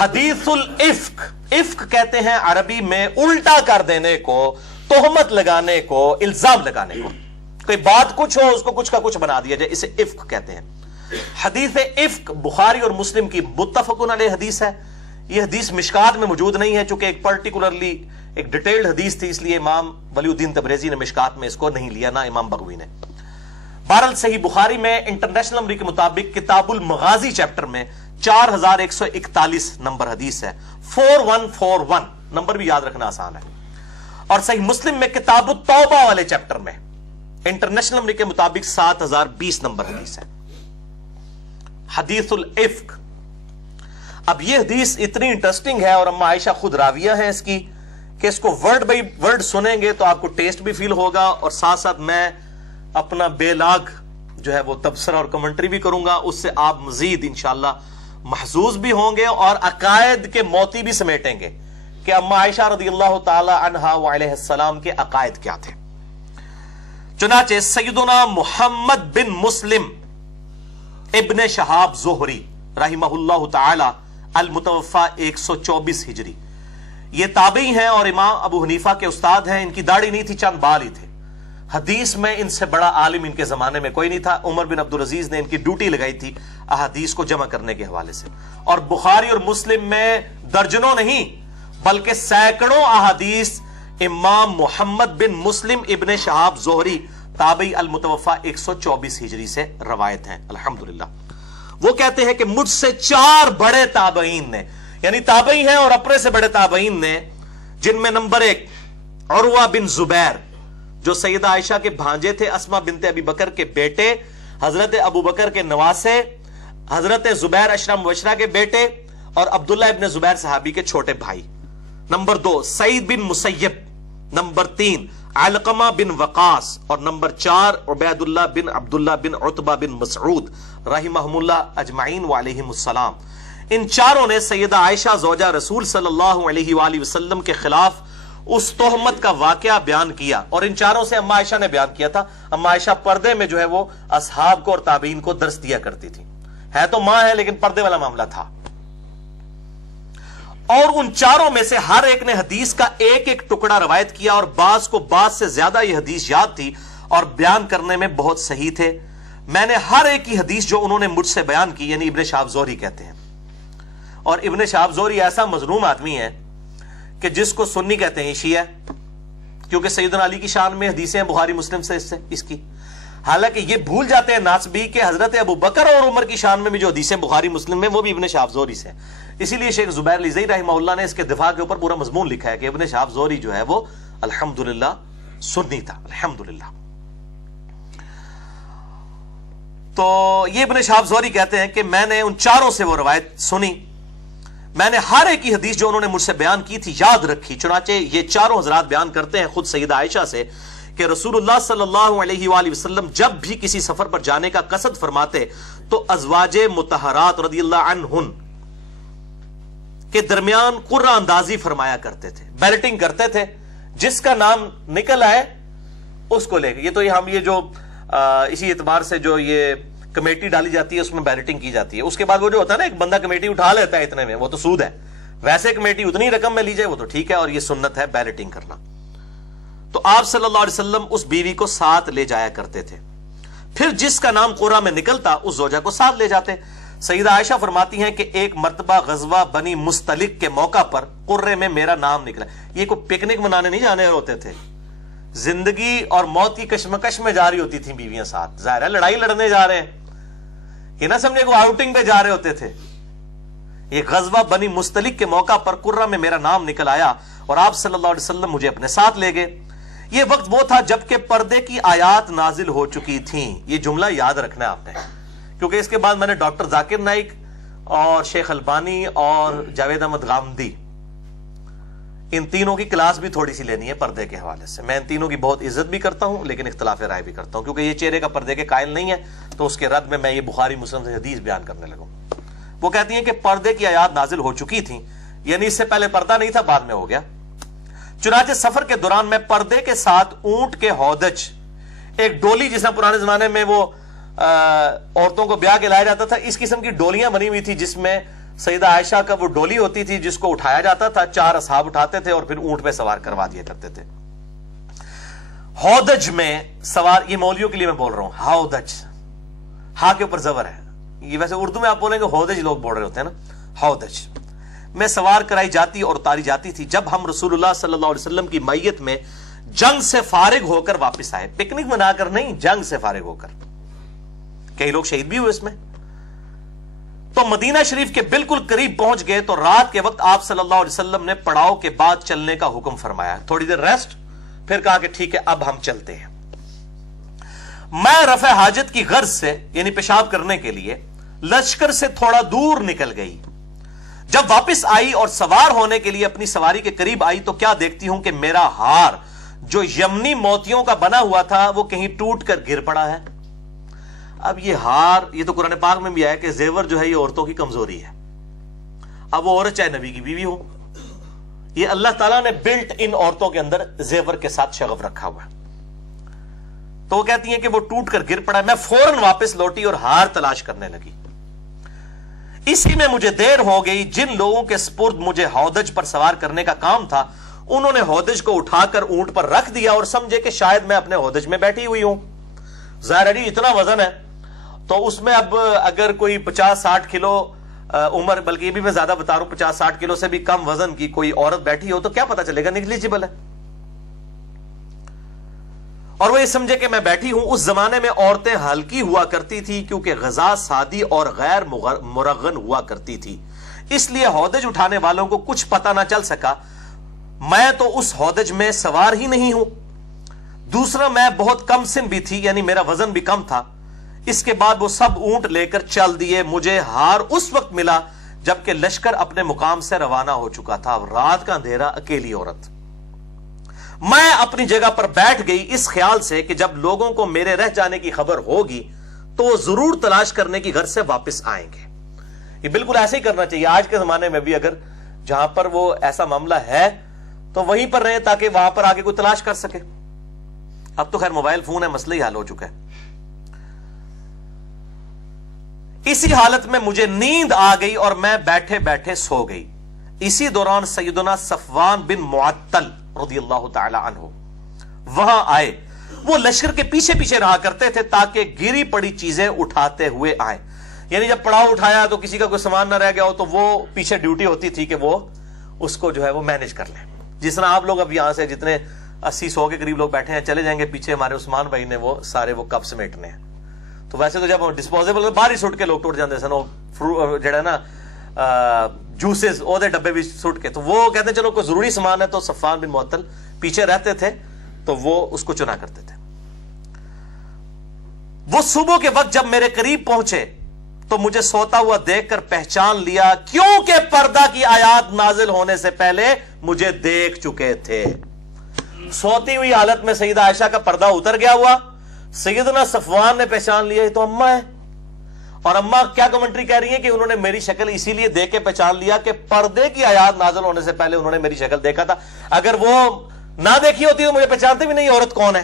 حدیث الافک، افک کہتے ہیں عربی میں الٹا کر دینے کو، تہمت لگانے کو، الزام لگانے کو، کوئی بات کچھ ہو اس کو کچھ کا کچھ بنا دیا جائے، اسے افک کہتے ہیں۔ حدیث افک بخاری اور مسلم کی متفقن علیہ حدیث ہے۔ یہ حدیث مشکات میں موجود نہیں ہے چونکہ ایک پرٹیکولرلی ایک ڈیٹیلڈ حدیث تھی، اس لیے امام ولی الدین تبریزی نے مشکات میں اس کو نہیں لیا، نہ امام بغوی نے۔ بہرحال صحیح بخاری میں انٹرنیشنل نمبر کے مطابق کتاب المغازی چیپٹر میں 4141 نمبر حدیث ہے، 4141 نمبر بھی یاد رکھنا آسان ہے۔ اور صحیح مسلم میں کتاب التوبہ والے چیپٹر میں انٹرنیشنل نمبر کے مطابق 7020 نمبر حدیث ہے۔ حدیث الافک، اب یہ حدیث اتنی انٹرسٹنگ ہے اور اما عائشہ خود راویہ ہیں اس کی کہ اس کو ورڈ بائی ورڈ سنیں گے تو آپ کو ٹیسٹ بھی فیل ہوگا، اور ساتھ ساتھ میں اپنا بے لاگ جو ہے وہ تبصرہ اور کمنٹری بھی کروں گا، اس سے آپ مزید انشاءاللہ محظوظ بھی ہوں گے اور عقائد کے موتی بھی سمیٹیں گے کہ اما عائشہ رضی اللہ تعالی عنہا وعلیہ السلام کے عقائد کیا تھے۔ چنانچہ سیدنا محمد بن مسلم ابن شہاب زہری رحمہ اللہ تعالی المتوفى 124 ہجری، یہ تابعی ہیں اور امام ابو حنیفہ کے استاد ہیں۔ ان کی داڑھی نہیں تھی، چند بال ہی تھے۔ حدیث میں ان سے بڑا عالم ان کے زمانے میں کوئی نہیں تھا۔ عمر بن عبدالعزیز نے ان کی ڈیوٹی لگائی تھی احادیث کو جمع کرنے کے حوالے سے، اور بخاری اور مسلم میں درجنوں نہیں بلکہ سینکڑوں احادیث امام محمد بن مسلم ابن شہاب زہری تابعی المتوفى 124 ہجری سے روایت ہیں الحمدللہ۔ وہ کہتے ہیں کہ مجھ سے 4 بڑے تابعین نے، یعنی تابعی ہیں اور اپنے سے بڑے تابعین نے، جن میں نمبر 1 عروہ بن زبیر جو سیدہ عائشہ کے بھانجے تھے، اسماء بنت ابی بکر کے بیٹے، حضرت ابو بکر کے نواسے، حضرت زبیر اشرا مبشرہ کے بیٹے، اور عبداللہ ابن زبیر صحابی کے چھوٹے بھائی۔ نمبر 2 سعید بن مسیب، نمبر 3 علقمہ بن وقاص، اور نمبر 4 عبید اللہ بن عبداللہ بن عتبہ بن مسعود رحمہم اللہ اجمعین وعلیہم السلام۔ ان چاروں نے سیدہ عائشہ زوجہ رسول صلی اللہ علیہ وآلہ وسلم کے خلاف اس تہمت کا واقعہ بیان کیا، اور ان چاروں سے اما عائشہ نے بیان کیا تھا۔ اما عائشہ پردے میں جو ہے وہ اصحاب کو اور تابعین کو درس دیا کرتی تھی، ہے تو ماں ہے لیکن پردے والا معاملہ تھا۔ اور ان چاروں میں سے ہر ایک نے حدیث کا ایک ایک ٹکڑا روایت کیا، اور بعض کو بعض سے زیادہ یہ حدیث یاد تھی اور بیان کرنے میں بہت صحیح تھے۔ میں نے ہر ایک کی حدیث جو انہوں نے مجھ سے بیان کی، یعنی ابن شہاب زہری کہتے ہیں، اور ابن شہاب زہری ایسا مظلوم آدمی ہے کہ جس کو سنی کہتے ہیں شیعہ، کیونکہ سیدنا علی کی شان میں حدیثیں بخاری مسلم سے اس کی، حالانکہ یہ بھول جاتے ہیں ناصبی کہ حضرت ابو بکر اور عمر کی شان میں بھی جو حدیثیں بخاری مسلم میں وہ بھی ابن شہاب زہری سے۔ اسی لیے شیخ زبیر لیزئی رحمہ اللہ نے اس کے دفاع کے اوپر پورا مضمون لکھا ہے کہ ابن شہاب زہری جو ہے وہ الحمدللہ سنی تھا، الحمدللہ۔ تو یہ ابن شہاب زہری کہتے ہیں کہ میں نے ان چاروں سے وہ روایت سنی، میں نے ہر ایک کی حدیث جو انہوں نے مجھ سے بیان کی تھی یاد رکھی۔ چنانچہ یہ چاروں حضرات بیان کرتے ہیں خود سیدہ عائشہ سے کہ رسول اللہ صلی اللہ علیہ وآلہ وسلم جب بھی کسی سفر پر جانے کا قصد فرماتے تو ازواج مطہرات رضی اللہ عنہن کے درمیان قرہ اندازی فرمایا کرتے تھے، بیلٹنگ کرتے تھے، جس کا نام نکل آئے اس کو لے کے۔ یہ تو ہم یہ جو اسی اعتبار سے جو یہ کمیٹی ڈالی جاتی ہے اس میں بیلٹنگ کی جاتی ہے، اس کے بعد وہ جو ہوتا ہے نا ایک بندہ کمیٹی اٹھا لیتا ہے اتنے میں، وہ تو سود ہے۔ ویسے کمیٹی اتنی رقم میں لی جائے وہ تو ٹھیک ہے، اور یہ سنت ہے بیلٹنگ کرنا۔ تو آپ صلی اللہ علیہ وسلم اس بیوی کو ساتھ لے جایا کرتے تھے، پھر جس کا نام قرہ میں نکلتا اس زوجہ کو ساتھ لے جاتے۔ سیدہ عائشہ فرماتی ہیں کہ ایک مرتبہ غزوہ بنی مستلق کے موقع پر قرے میں میرا نام نکلا۔ یہ کوئی پکنک منانے نہیں جانے ہوتے تھے، زندگی اور موت کی کشمکش میں جا رہی ہوتی تھیں بیویاں ساتھ، ظاہر ہے لڑائی لڑنے جا رہے ہیں، یہ نہ سمجھے کو آؤٹنگ پہ جا رہے ہوتے تھے۔ یہ غزوہ بنی مستلق کے موقع پر قرہ میں میرا نام نکل آیا اور آپ صلی اللہ علیہ وسلم مجھے اپنے ساتھ لے گئے۔ یہ وقت وہ تھا جبکہ پردے کی آیات نازل ہو چکی تھیں۔ یہ جملہ یاد رکھنا ہے آپ نے، کیونکہ اس کے بعد میں نے ڈاکٹر ذاکر نائک اور شیخ البانی اور جاوید احمد غامدی ان تینوں کی کلاس بھی تھوڑی سی لینی ہے پردے کے حوالے سے۔ میں ان تینوں کی بہت عزت بھی کرتا ہوں لیکن اختلاف رائے بھی کرتا ہوں، کیونکہ یہ چہرے کا پردے کے قائل نہیں ہے، تو اس کے رد میں یہ بخاری مسلم سے حدیث بیان کرنے لگوں۔ وہ کہتی ہیں کہ پردے کی آیات نازل ہو چکی تھیں، یعنی اس سے پہلے پردہ نہیں تھا، بعد میں ہو گیا۔ چنانچہ سفر کے دوران میں پردے کے ساتھ اونٹ کے ہودج، ایک ڈولی جس میں پرانے زمانے میں وہ عورتوں کو بیاہ کے لایا جاتا تھا، اس قسم کی ڈولیاں بنی ہوئی تھی جس میں سیدہ عائشہ کا وہ ڈولی ہوتی تھی جس کو اٹھایا جاتا تھا، 4 اصحاب اٹھاتے تھے اور پھر اونٹ پہ سوار کروا دیا کرتے تھے. ہودج میں سوار، یہ مولویوں کے لیے میں بول رہا ہوں، ہودج، ہا کے اوپر زبر ہے، یہ ویسے اردو میں آپ بولیں گے ہودج لوگ بول رہے ہوتے ہیں نا، ہودج میں سوار کرائی جاتی اور اتاری جاتی تھی جب ہم رسول اللہ صلی اللہ علیہ وسلم کی میت میں جنگ سے فارغ ہو کر واپس آئے. پکنک منا کر نہیں، جنگ سے فارغ ہو کر. کئی لوگ شہید بھی ہوئے اس میں. تو مدینہ شریف کے بالکل قریب پہنچ گئے تو رات کے وقت آپ صلی اللہ علیہ وسلم نے پڑاؤ کے بعد چلنے کا حکم فرمایا. تھوڑی دیر ریسٹ، پھر کہا کہ ٹھیک ہے اب ہم چلتے ہیں. میں رفع حاجت کی غرض سے، یعنی پیشاب کرنے کے لیے، لشکر سے تھوڑا دور نکل گئی. جب واپس آئی اور سوار ہونے کے لیے اپنی سواری کے قریب آئی تو کیا دیکھتی ہوں کہ میرا ہار جو یمنی موتیوں کا بنا ہوا تھا وہ کہیں ٹوٹ کر گر پڑا ہے. اب یہ ہار، یہ تو قرآن پاک میں بھی آیا کہ زیور جو ہے یہ عورتوں کی کمزوری ہے. اب وہ عورت چاہے نبی کی بیوی ہو، یہ اللہ تعالیٰ نے بلٹ ان عورتوں کے اندر زیور کے ساتھ شغف رکھا ہوا ہے. تو وہ کہتی ہیں کہ وہ ٹوٹ کر گر پڑا. میں فوراً واپس لوٹی اور ہار تلاش کرنے لگی. اسی میں مجھے دیر ہو گئی. جن لوگوں کے سپرد مجھے ہودج پر سوار کرنے کا کام تھا انہوں نے ہودج کو اٹھا کر اونٹ پر رکھ دیا اور سمجھے کہ شاید میں اپنے ہودج میں بیٹھی ہوئی ہوں. ظاہر ہے اتنا وزن ہے تو اس میں اب اگر کوئی 50-60 کلو عمر، بلکہ یہ بھی میں زیادہ بتا رہا ہوں، 50-60 کلو سے بھی کم وزن کی کوئی عورت بیٹھی ہو تو کیا پتا چلے گا، نیگلیجبل ہے. اور وہ یہ سمجھے کہ میں بیٹھی ہوں. اس زمانے میں عورتیں ہلکی ہوا کرتی تھی کیونکہ غذا سادی اور غیر مرغن ہوا کرتی تھی، اس لیے ہودج اٹھانے والوں کو کچھ پتا نہ چل سکا. میں تو اس ہودج میں سوار ہی نہیں ہوں. دوسرا میں بہت کم سن بھی تھی، یعنی میرا وزن بھی کم تھا. اس کے بعد وہ سب اونٹ لے کر چل دیے. مجھے ہار اس وقت ملا جبکہ لشکر اپنے مقام سے روانہ ہو چکا تھا. رات کا اندھیرا، اکیلی عورت. میں اپنی جگہ پر بیٹھ گئی اس خیال سے کہ جب لوگوں کو میرے رہ جانے کی خبر ہوگی تو وہ ضرور تلاش کرنے کی غرض سے واپس آئیں گے. یہ بالکل ایسے ہی کرنا چاہیے. آج کے زمانے میں بھی اگر جہاں پر وہ ایسا معاملہ ہے تو وہیں پر رہیں تاکہ وہاں پر آگے کوئی تلاش کر سکے. اب تو خیر موبائل فون ہے، مسئلہ ہی حل ہو چکا ہے. اسی حالت میں مجھے نیند آ گئی اور میں بیٹھے بیٹھے سو گئی. اسی دوران سیدنا صفوان بن معطل رضی اللہ تعالی عنہ وہاں آئے. وہ لشکر کے پیچھے پیچھے رہا کرتے تھے تاکہ گری پڑی چیزیں اٹھاتے ہوئے آئیں. یعنی جب پڑاؤ اٹھایا تو کسی کا کوئی سامان نہ رہ گیا ہو تو وہ پیچھے ڈیوٹی ہوتی تھی کہ وہ اس کو جو ہے وہ مینج کر لیں. جس طرح آپ لوگ اب یہاں سے جتنے 80-100 کے قریب لوگ بیٹھے ہیں چلے جائیں گے، پیچھے ہمارے عثمان بھائی نے وہ سارے وہ کپ سمیٹنے ہیں. تو ویسے تو جب ڈسپوزیبل باہر ہی سٹ کے لوگ ٹوٹ جاتے سن، جڑا نا جوسز وہ ڈبے بھی سٹ کے، تو وہ کہتے ہیں چلو کوئی ضروری سامان ہے تو صفوان بن معطل پیچھے رہتے تھے تو وہ اس کو چنا کرتے تھے. وہ صبح کے وقت جب میرے قریب پہنچے تو مجھے سوتا ہوا دیکھ کر پہچان لیا کیونکہ پردہ کی آیات نازل ہونے سے پہلے مجھے دیکھ چکے تھے. سوتی ہوئی حالت میں سیدہ عائشہ کا پردہ اتر گیا ہوا. سیدنا صفوان نے پہچان لیا یہ تو اماں ہے. اور اماں کیا کمنٹری کہہ رہی ہیں کہ انہوں نے میری شکل اسی لیے دیکھ کے پہچان لیا کہ پردے کی آیات نازل ہونے سے پہلے انہوں نے میری شکل دیکھا تھا. اگر وہ نہ دیکھی ہوتی تو مجھے پہچانتے بھی نہیں عورت کون ہے.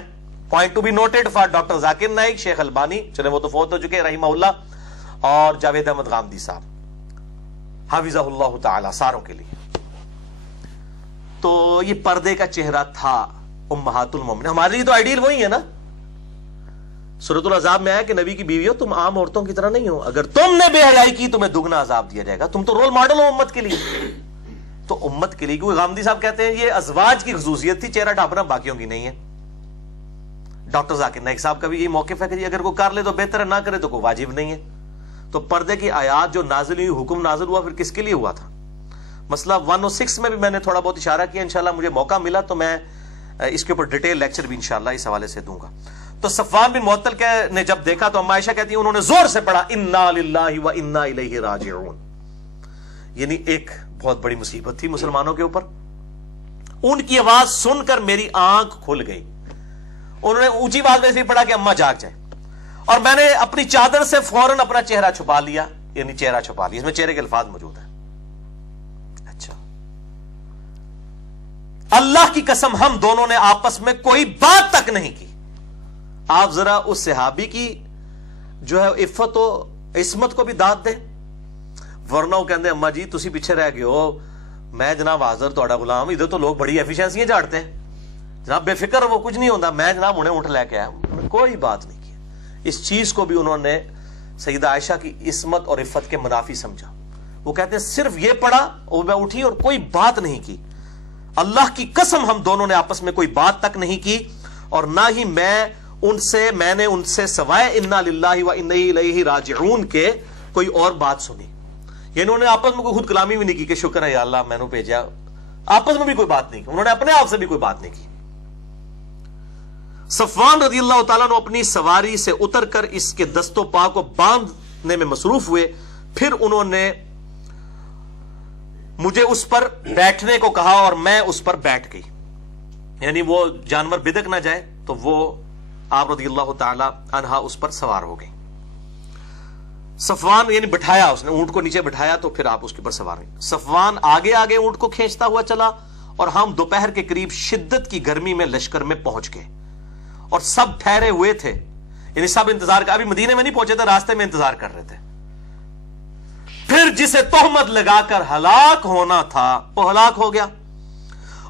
Point to be noted for doctor Zakir Naik, sheikh Albani, چلے وہ تو فوت ہو چکے رحمہ اللہ، اور جاوید احمد غامدی صاحب حافظہ اللہ تعالی، ساروں کے لیے. تو یہ پردے کا چہرہ تھا امہات المومنین. ہمارے لیے تو آئیڈیل وہی ہے نا. سورۃ العذاب میں آیا کہ نبی کی بیوی ہو تم عام عورتوں کی طرح نہیں ہو، اگر تم نے بے حیائی کی تمہیں دگنا عذاب دیا جائے گا. تم تو رول ماڈل ہو امت کے لیے. تو امت کے لیے کوئی غامدی صاحب کہتے ہیں یہ ازواج کی خصوصیت تھی چہرہ ڈھانپنا، باقیوں کی نہیں ہے. ڈاکٹر ذاکر نائک صاحب کا بھی یہی موقف ہے کہ اگر کوئی کر لے تو بہتر ہے، نہ کرے تو کوئی واجب نہیں ہے. تو پردے کی آیات جو نازل ہوئی، حکم نازل ہوا، پھر کس کے لیے ہوا تھا؟ مسئلہ 106 میں بھی میں نے تھوڑا بہت اشارہ کیا. انشاءاللہ مجھے موقع ملا تو میں اس کے اوپر ڈیٹیل لیکچر بھی انشاءاللہ اس حوالے سے دوں گا. تو صفوان بن معطل نے جب دیکھا تو اما عائشہ کہتی ہیں انہوں نے زور سے پڑھا انا للہ و انا الیہ راجعون. یعنی ایک بہت بڑی مصیبت تھی مسلمانوں کے اوپر. ان کی آواز سن کر میری آنکھ کھل گئی. انہوں نے اونچی آواز میں سے پڑھا کہ اما جاگ جائے، اور میں نے اپنی چادر سے فوراً اپنا چہرہ چھپا لیا. یعنی چہرہ چھپا لیا، اس میں چہرے کے الفاظ موجود ہیں. اچھا، اللہ کی قسم ہم دونوں نے آپس میں کوئی بات تک نہیں کی. آپ ذرا اس صحابی کی جو ہے عفت و عصمت کو بھی داد دیں. ورنہ وہ کہتے ہیں اما جی تسی پیچھے رہ گئے ہو, میں جناب حاضر تہاڈا غلام, ادھر تو لوگ بڑی ایفیشنسیاں جھاڑتے ہیں جناب, بے فکر وہ کچھ نہیں ہوتا, میں جناب انہیں اٹھ لے کے آیا. کوئی بات نہیں کی. اس چیز کو بھی انہوں نے سیدہ عائشہ کی عصمت اور عفت کے منافی سمجھا. وہ کہتے ہیں صرف یہ پڑھا اور میں اٹھی اور کوئی بات نہیں کی. اللہ کی قسم ہم دونوں نے آپس میں کوئی بات تک نہیں کی, اور نہ ہی میں نے ان سے سوائے انا للہ و انا الیہ راجعون کے کوئی اور بات سنی. یہ انہوں نے آپس میں کوئی خود کلامی بھی نہیں کی کہ شکر ہے یا اللہ میں نے بھیجا, آپس میں بھی کوئی بات نہیں کی, انہوں نے اپنے آپ سے بھی کوئی بات نہیں کی. صفوان رضی اللہ تعالیٰ نے اپنی سواری سے اتر کر اس کے دست و پا کو باندھنے میں مصروف ہوئے. پھر انہوں نے مجھے اس پر بیٹھنے کو کہا اور میں اس پر بیٹھ گئی, یعنی وہ جانور بدک نہ جائے, تو وہ آپ رضی اللہ تعالی عنہا اس پر سوار ہو گئی. صفوان یعنی بٹھایا, اس نے اونٹ کو نیچے بٹھایا تو پھر آپ اس کے پر سوار ہوئی. صفوان آگے آگے اونٹ کو کھینچتا ہوا چلا, اور ہم دوپہر کے قریب شدت کی گرمی میں لشکر میں پہنچ گئے, اور سب ٹھہرے ہوئے تھے, یعنی سب انتظار کر, ابھی مدینے میں نہیں پہنچے تھے, راستے میں انتظار کر رہے تھے. پھر جسے تہمت لگا کر ہلاک ہونا تھا وہ ہلاک ہو گیا,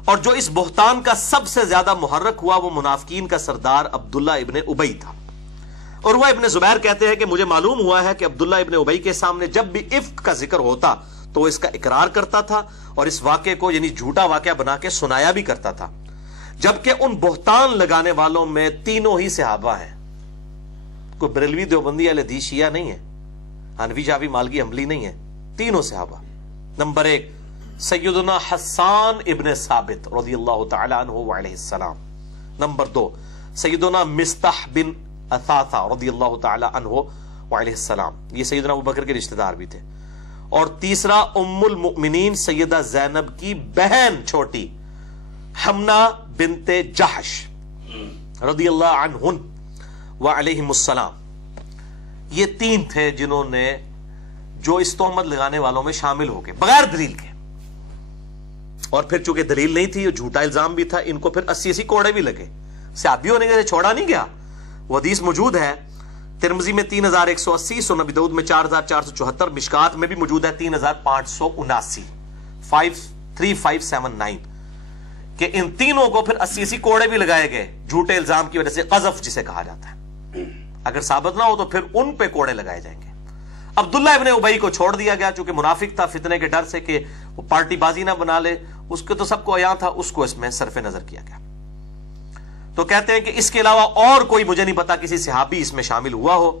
اور جو اس بہتان کا سب سے زیادہ محرک ہوا وہ منافقین کا سردار عبداللہ ابن ابی تھا. اور وہ ابن زبیر کہتے ہیں کہ مجھے معلوم ہوا ہے کہ عبداللہ ابن ابی کے سامنے جب بھی افک کا ذکر ہوتا تو وہ اس کا اقرار کرتا تھا, اور اس واقعے کو یعنی جھوٹا واقعہ بنا کے سنایا بھی کرتا تھا. جبکہ ان بہتان لگانے والوں میں تینوں ہی صحابہ ہیں, کوئی بریلوی دیوبندی اہل حدیث شیعہ نہیں ہے, حنفی شافعی مالکی حنبلی نہیں ہے, تینوں صحابہ. نمبر 1 سیدنا حسان ابن ثابت رضی اللہ تعالی عنہ وعلیہ السلام. نمبر 2 سیدنا مستح بن اثاثہ رضی اللہ تعالی عنہ وعلیہ السلام, یہ سیدنا ابوبکر کے رشتہ دار بھی تھے. اور تیسرا ام المؤمنین سیدہ زینب کی بہن چھوٹی حمنہ بنت جحش رضی اللہ عنہن وعلیہم السلام. یہ 3 تھے جنہوں نے جو اس تہمت لگانے والوں میں شامل ہو گئے بغیر دلیل کے, اور پھر چونکہ دلیل نہیں تھی, جھوٹا الزام بھی تھا, ان کو پھر 80 کوڑے بھی لگے. صحابی ہونے کے چھوڑا نہیں گیا. وہ حدیث موجود ہے ترمذی میں 3180, سنن ابی داؤد میں 4474, مشکات میں بھی موجود ہے 3579 53579, کہ ان تینوں کو پھر 80 کوڑے بھی لگائے گئے جھوٹے الزام کی وجہ سے, قذف جسے کہا جاتا ہے. اگر ثابت نہ ہو تو پھر ان پہ کوڑے لگائے جائیں گے. عبداللہ ابن ابی کو چھوڑ دیا گیا چونکہ منافق تھا, فتنے کے ڈر سے کہ وہ پارٹی بازی نہ بنا لے, اس کے تو سب کو عیاں تھا, اس کو اس میں صرف نظر کیا گیا. تو کہتے ہیں کہ اس کے علاوہ اور کوئی مجھے نہیں پتا کسی صحابی اس میں شامل ہوا ہو,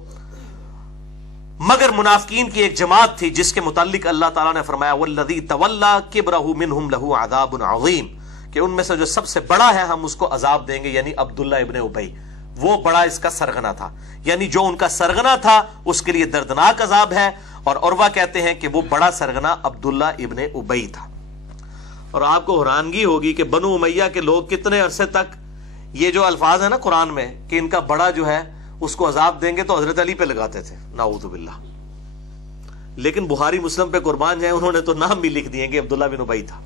مگر منافقین کی ایک جماعت تھی جس کے متعلق اللہ تعالیٰ نے فرمایا والذی تولی کبرہ منہم لہ عذاب عظیم, کہ ان میں سے جو سب سے بڑا ہے ہم اس کو عذاب دیں گے, یعنی عبداللہ ابن ابی, وہ بڑا اس کا سرغنہ تھا, یعنی جو ان کا سرغنہ تھا اس کے لیے دردناک عذاب ہے. اور عروہ کہتے ہیں کہ وہ بڑا سرغنہ عبداللہ ابن ابی تھا. اور آپ کو حیرانگی ہوگی کہ بنو امیہ کے لوگ کتنے عرصے تک یہ جو الفاظ ہیں نا قرآن میں کہ ان کا بڑا جو ہے اس کو عذاب دیں گے, تو حضرت علی پہ لگاتے تھے, نعوذ باللہ. لیکن بخاری مسلم پہ قربان جائیں, انہوں نے تو نام بھی لکھ دیے کہ عبداللہ بن ابی تھا.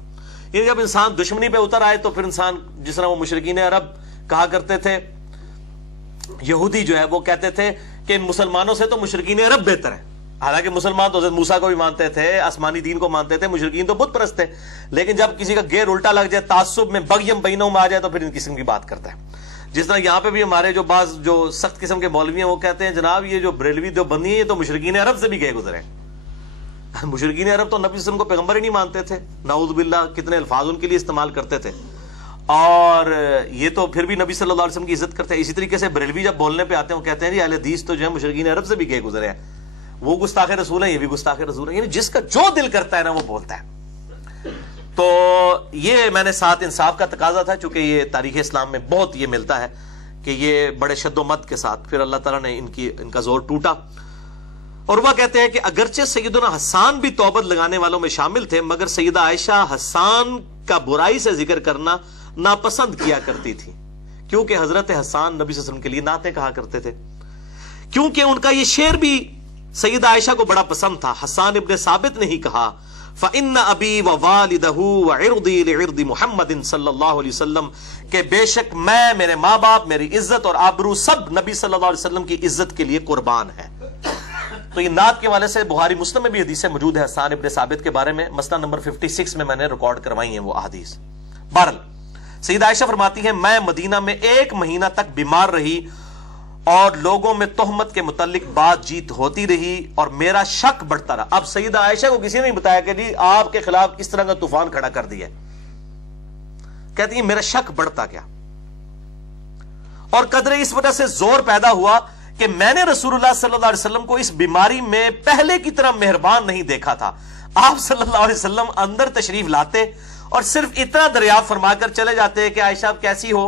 یعنی جب انسان دشمنی پہ اتر آئے تو پھر انسان, جس طرح وہ مشرکین عرب کہا کرتے تھے, یہودی جو ہے وہ کہتے تھے کہ ان مسلمانوں سے تو مشرکین عرب بہتر ہیں. حالانکہ مسلمان تو حضرت موسیٰ کو بھی مانتے تھے, آسمانی دین کو مانتے تھے, مشرکین تو بت پرست تھے. لیکن جب کسی کا گیر الٹا لگ جائے, تعصب میں بغیم بینوں میں آ جائے, تو پھر ان قسم کی بات کرتا ہے. جس طرح یہاں پہ بھی ہمارے جو بعض جو سخت قسم کے مولوی ہیں وہ کہتے ہیں جناب یہ جو بریلوی دیوبندی ہیں یہ تو مشرکین عرب سے بھی گئے گزرے. مشرکین عرب تو نبی صلی اللہ علیہ وسلم کو پیغمبر ہی نہیں مانتے تھے, نعوذ باللہ, کتنے الفاظ ان کے لیے استعمال کرتے تھے, اور یہ تو پھر بھی نبی صلی اللہ علیہ وسلم کی عزت کرتے ہیں. اسی طریقے سے بریلوی جب بولنے پہ آتے ہیں وہ کہتے ہیں جی اہل حدیث تو جو ہے مشرکین عرب سے بھی گئے گزرے ہیں, وہ گستاخ رسول ہیں, یہ بھی گستاخ رسول ہیں. یعنی جس کا جو دل کرتا ہے نا وہ بولتا ہے. تو یہ میں نے ساتھ انصاف کا تقاضا تھا, چونکہ یہ تاریخ اسلام میں بہت یہ ملتا ہے کہ یہ بڑے شد و مد کے ساتھ پھر اللہ تعالیٰ نے ان کا زور ٹوٹا. اور وہ کہتے ہیں کہ اگرچہ سیدنا حسان بھی توبت لگانے والوں میں شامل تھے, مگر سیدہ عائشہ حسان کا برائی سے ذکر کرنا ناپسند کیا کرتی تھی, کیونکہ حضرت حسان نبی صلی اللہ علیہ وسلم کے لیے نعتیں کہا کرتے تھے. کیونکہ ان کا یہ شعر بھی سیدہ عائشہ کو بڑا پسند تھا. حسان ابن ثابت نے ہی کہا فَإِنَّ أَبِي وَوَالِدَهُ وَعِرْضِي لِعِرْضِ مُحَمَّدٍ صلی اللہ علیہ وسلم, کہ بے شک میں, میرے ماں باپ, میری عزت اور آبرو سب نبی صلی اللہ علیہ وسلم کی عزت کے لیے قربان ہے. تو یہ نعت کے والے سے بخاری مسلم میں بھی حدیثیں موجود ہے حسان ابن ثابت کے بارے میں، مسند نمبر 56 میں نے ریکارڈ کروائی ہیں وہ احادیث۔ بہرحال سیدہ عائشہ فرماتی ہیں میں مدینہ میں 1 مہینہ تک بیمار رہی اور لوگوں میں تہمت کے متعلق بات چیت ہوتی رہی اور میرا شک بڑھتا رہا۔ اب سیدہ عائشہ کو کسی نے نہیں بتایا کہ جی آپ کے خلاف اس طرح کا طوفان کھڑا کر دیا، کہتی ہیں میرا شک بڑھتا گیا اور قدرے اس وجہ سے زور پیدا ہوا کہ میں نے رسول اللہ صلی اللہ علیہ وسلم کو اس بیماری میں پہلے کی طرح مہربان نہیں دیکھا تھا۔ آپ صلی اللہ علیہ وسلم اندر تشریف لاتے اور صرف اتنا دریافت فرما کر چلے جاتے کہ عائشہ آپ کیسی ہو؟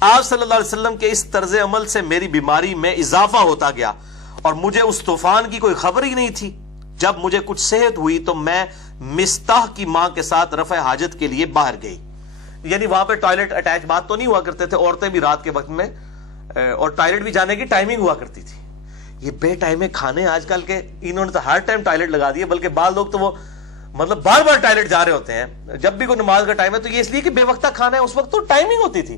آپ صلی اللہ علیہ وسلم کے اس طرز عمل سے میری بیماری میں اضافہ ہوتا گیا اور مجھے اس طوفان کی کوئی خبر ہی نہیں تھی۔ جب مجھے کچھ صحت ہوئی تو میں مستح کی ماں کے ساتھ رفع حاجت کے لیے باہر گئی، یعنی وہاں پہ ٹوائلٹ اٹیچ بات تو نہیں ہوا کرتے تھے، عورتیں بھی رات کے وقت میں اور ٹوائلٹ بھی جانے کی ٹائمنگ ہوا کرتی تھی۔ یہ بے ٹائمے کھانے آج کل کے انہوں نے تو ہر ٹائم ٹوائلٹ لگا دیے، بلکہ بعض لوگ تو وہ مطلب بار بار ٹوائلٹ جا رہے ہوتے ہیں جب بھی کوئی نماز کا ٹائم ہے، تو یہ اس لیے کہ بے وقتہ کھانا ہے، اس وقت تو ٹائمنگ ہوتی تھی۔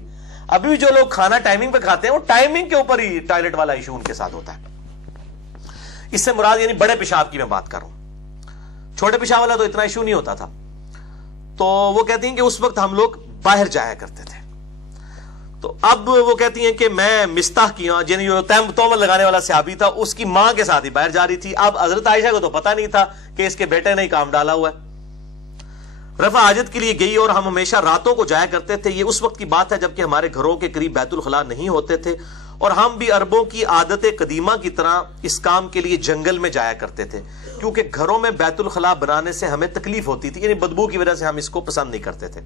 ابھی بھی جو لوگ کھانا ٹائمنگ پہ کھاتے ہیں وہ ٹائمنگ کے اوپر ہی ٹوائلٹ والا ایشو ان کے ساتھ ہوتا ہے۔ اس سے مراد یعنی بڑے پیشاب کی میں بات کر رہا ہوں، چھوٹے پیشاب والا تو اتنا ایشو نہیں ہوتا تھا۔ تو وہ کہتی ہیں کہ اس وقت ہم لوگ باہر جایا کرتے تھے۔ تو اب وہ کہتی ہیں کہ میں مستح کی ہاں یعنی جو تہمت لگانے والا صحابی تھا اس کی ماں کے ساتھ ہی باہر جا رہی تھی۔ اب حضرت عائشہ کو تو پتہ نہیں تھا کہ اس کے بیٹے نے ہی کام ڈالا ہوا ہے۔ رفع حاجت کے لیے گئی اور ہم ہمیشہ راتوں کو جایا کرتے تھے۔ یہ اس وقت کی بات ہے جبکہ ہمارے گھروں کے قریب بیت الخلاء نہیں ہوتے تھے اور ہم بھی عربوں کی عادت قدیمہ کی طرح اس کام کے لیے جنگل میں جایا کرتے تھے، کیونکہ گھروں میں بیت الخلاء بنانے سے ہمیں تکلیف ہوتی تھی، یعنی بدبو کی وجہ سے ہم اس کو پسند نہیں کرتے تھے۔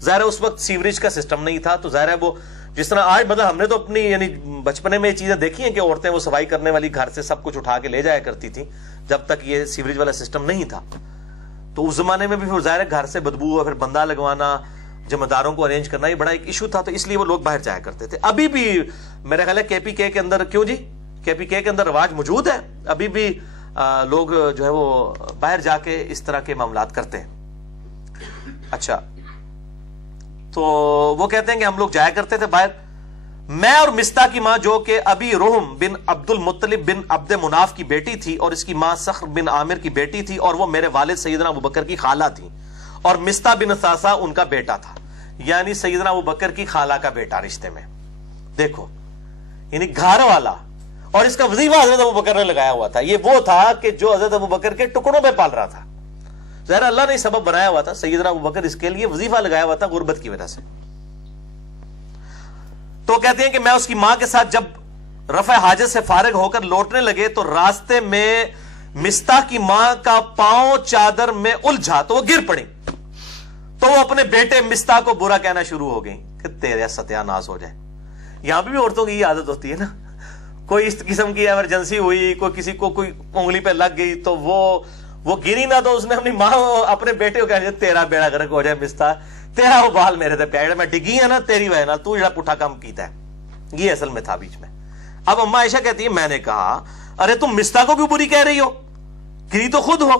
ظاہر ہے اس وقت سیوریج کا سسٹم نہیں تھا، تو ظاہر ہے وہ جس طرح آج مطلب ہم نے تو اپنی یعنی بچپنے میں یہ چیزیں دیکھی ہیں کہ عورتیں وہ صفائی کرنے والی گھر سے سب کچھ اٹھا کے لے جایا کرتی تھی جب تک یہ سیوریج والا سسٹم نہیں تھا۔ تو اس زمانے میں بھی پھر ظاہر ہے گھر سے بدبو اور پھر بندہ لگوانا، جمع داروں کو ارینج کرنا یہ بڑا ایک ایشو تھا، تو اس لیے وہ لوگ باہر جایا کرتے تھے۔ ابھی بھی میرا خیال ہے کے پی کے کے اندر، کیوں جی کے پی کے اندر رواج موجود ہے، ابھی بھی لوگ جو ہے وہ باہر جا کے اس طرح کے معاملات کرتے ہیں۔ اچھا، تو وہ کہتے ہیں کہ ہم لوگ جایا کرتے تھے باہر، میں اور مستح کی ماں جو کہ ابی رحم بن عبد المطلب بن عبد مناف کی بیٹی تھی اور اس کی ماں صخر بن عامر کی بیٹی تھی اور وہ میرے والد سیدنا ابوبکر کی خالہ تھی، اور مستح بن ساسا ان کا بیٹا تھا، یعنی سیدنا ابوبکر کی خالہ کا بیٹا رشتے میں۔ دیکھو یعنی گھر والا، اور اس کا وظیفہ حضرت ابوبکر نے لگایا ہوا تھا۔ یہ وہ تھا کہ جو حضرت ابوبکر کے ٹکڑوں پہ پال رہا تھا، ظاہر اللہ نے سبب بنایا ہوا تھا، سیدنا ابوبکر اس کے لیے وظیفہ لگایا ہوا تھا غربت کی وجہ سے۔ تو کہتے ہیں کہ میں اس کی ماں کے ساتھ جب رفع حاجت سے فارغ ہو کر لوٹنے لگے تو راستے میں مستح کی ماں کا پاؤں چادر میں الجھا تو وہ گر پڑی، تو وہ اپنے بیٹے مستح کو برا کہنا شروع ہو گئی کہ تیرے ستیا ناز ہو جائے۔ یہاں پہ بھی عورتوں کی یہ عادت ہوتی ہے نا، کوئی اس قسم کی ایمرجنسی ہوئی، کوئی کسی کو کوئی انگلی پہ لگ گئی تو وہ گری نہ، تو اس نے اپنی ماں اپنے بیٹے کو کہا تیرا بیڑا غرق ہو جائے مستح، تیرا وہ بال میرے تے پیا، میں ڈگی ہے نا تیری وجہ نال، تو جڑا پٹھا کام کیتا ہے۔ یہ اصل میں تھا بیچ میں۔ اب اما عائشہ کہتی ہے میں نے کہا ارے تم مستح کو کیوں بری کہہ رہی ہو، گری تو خود ہو،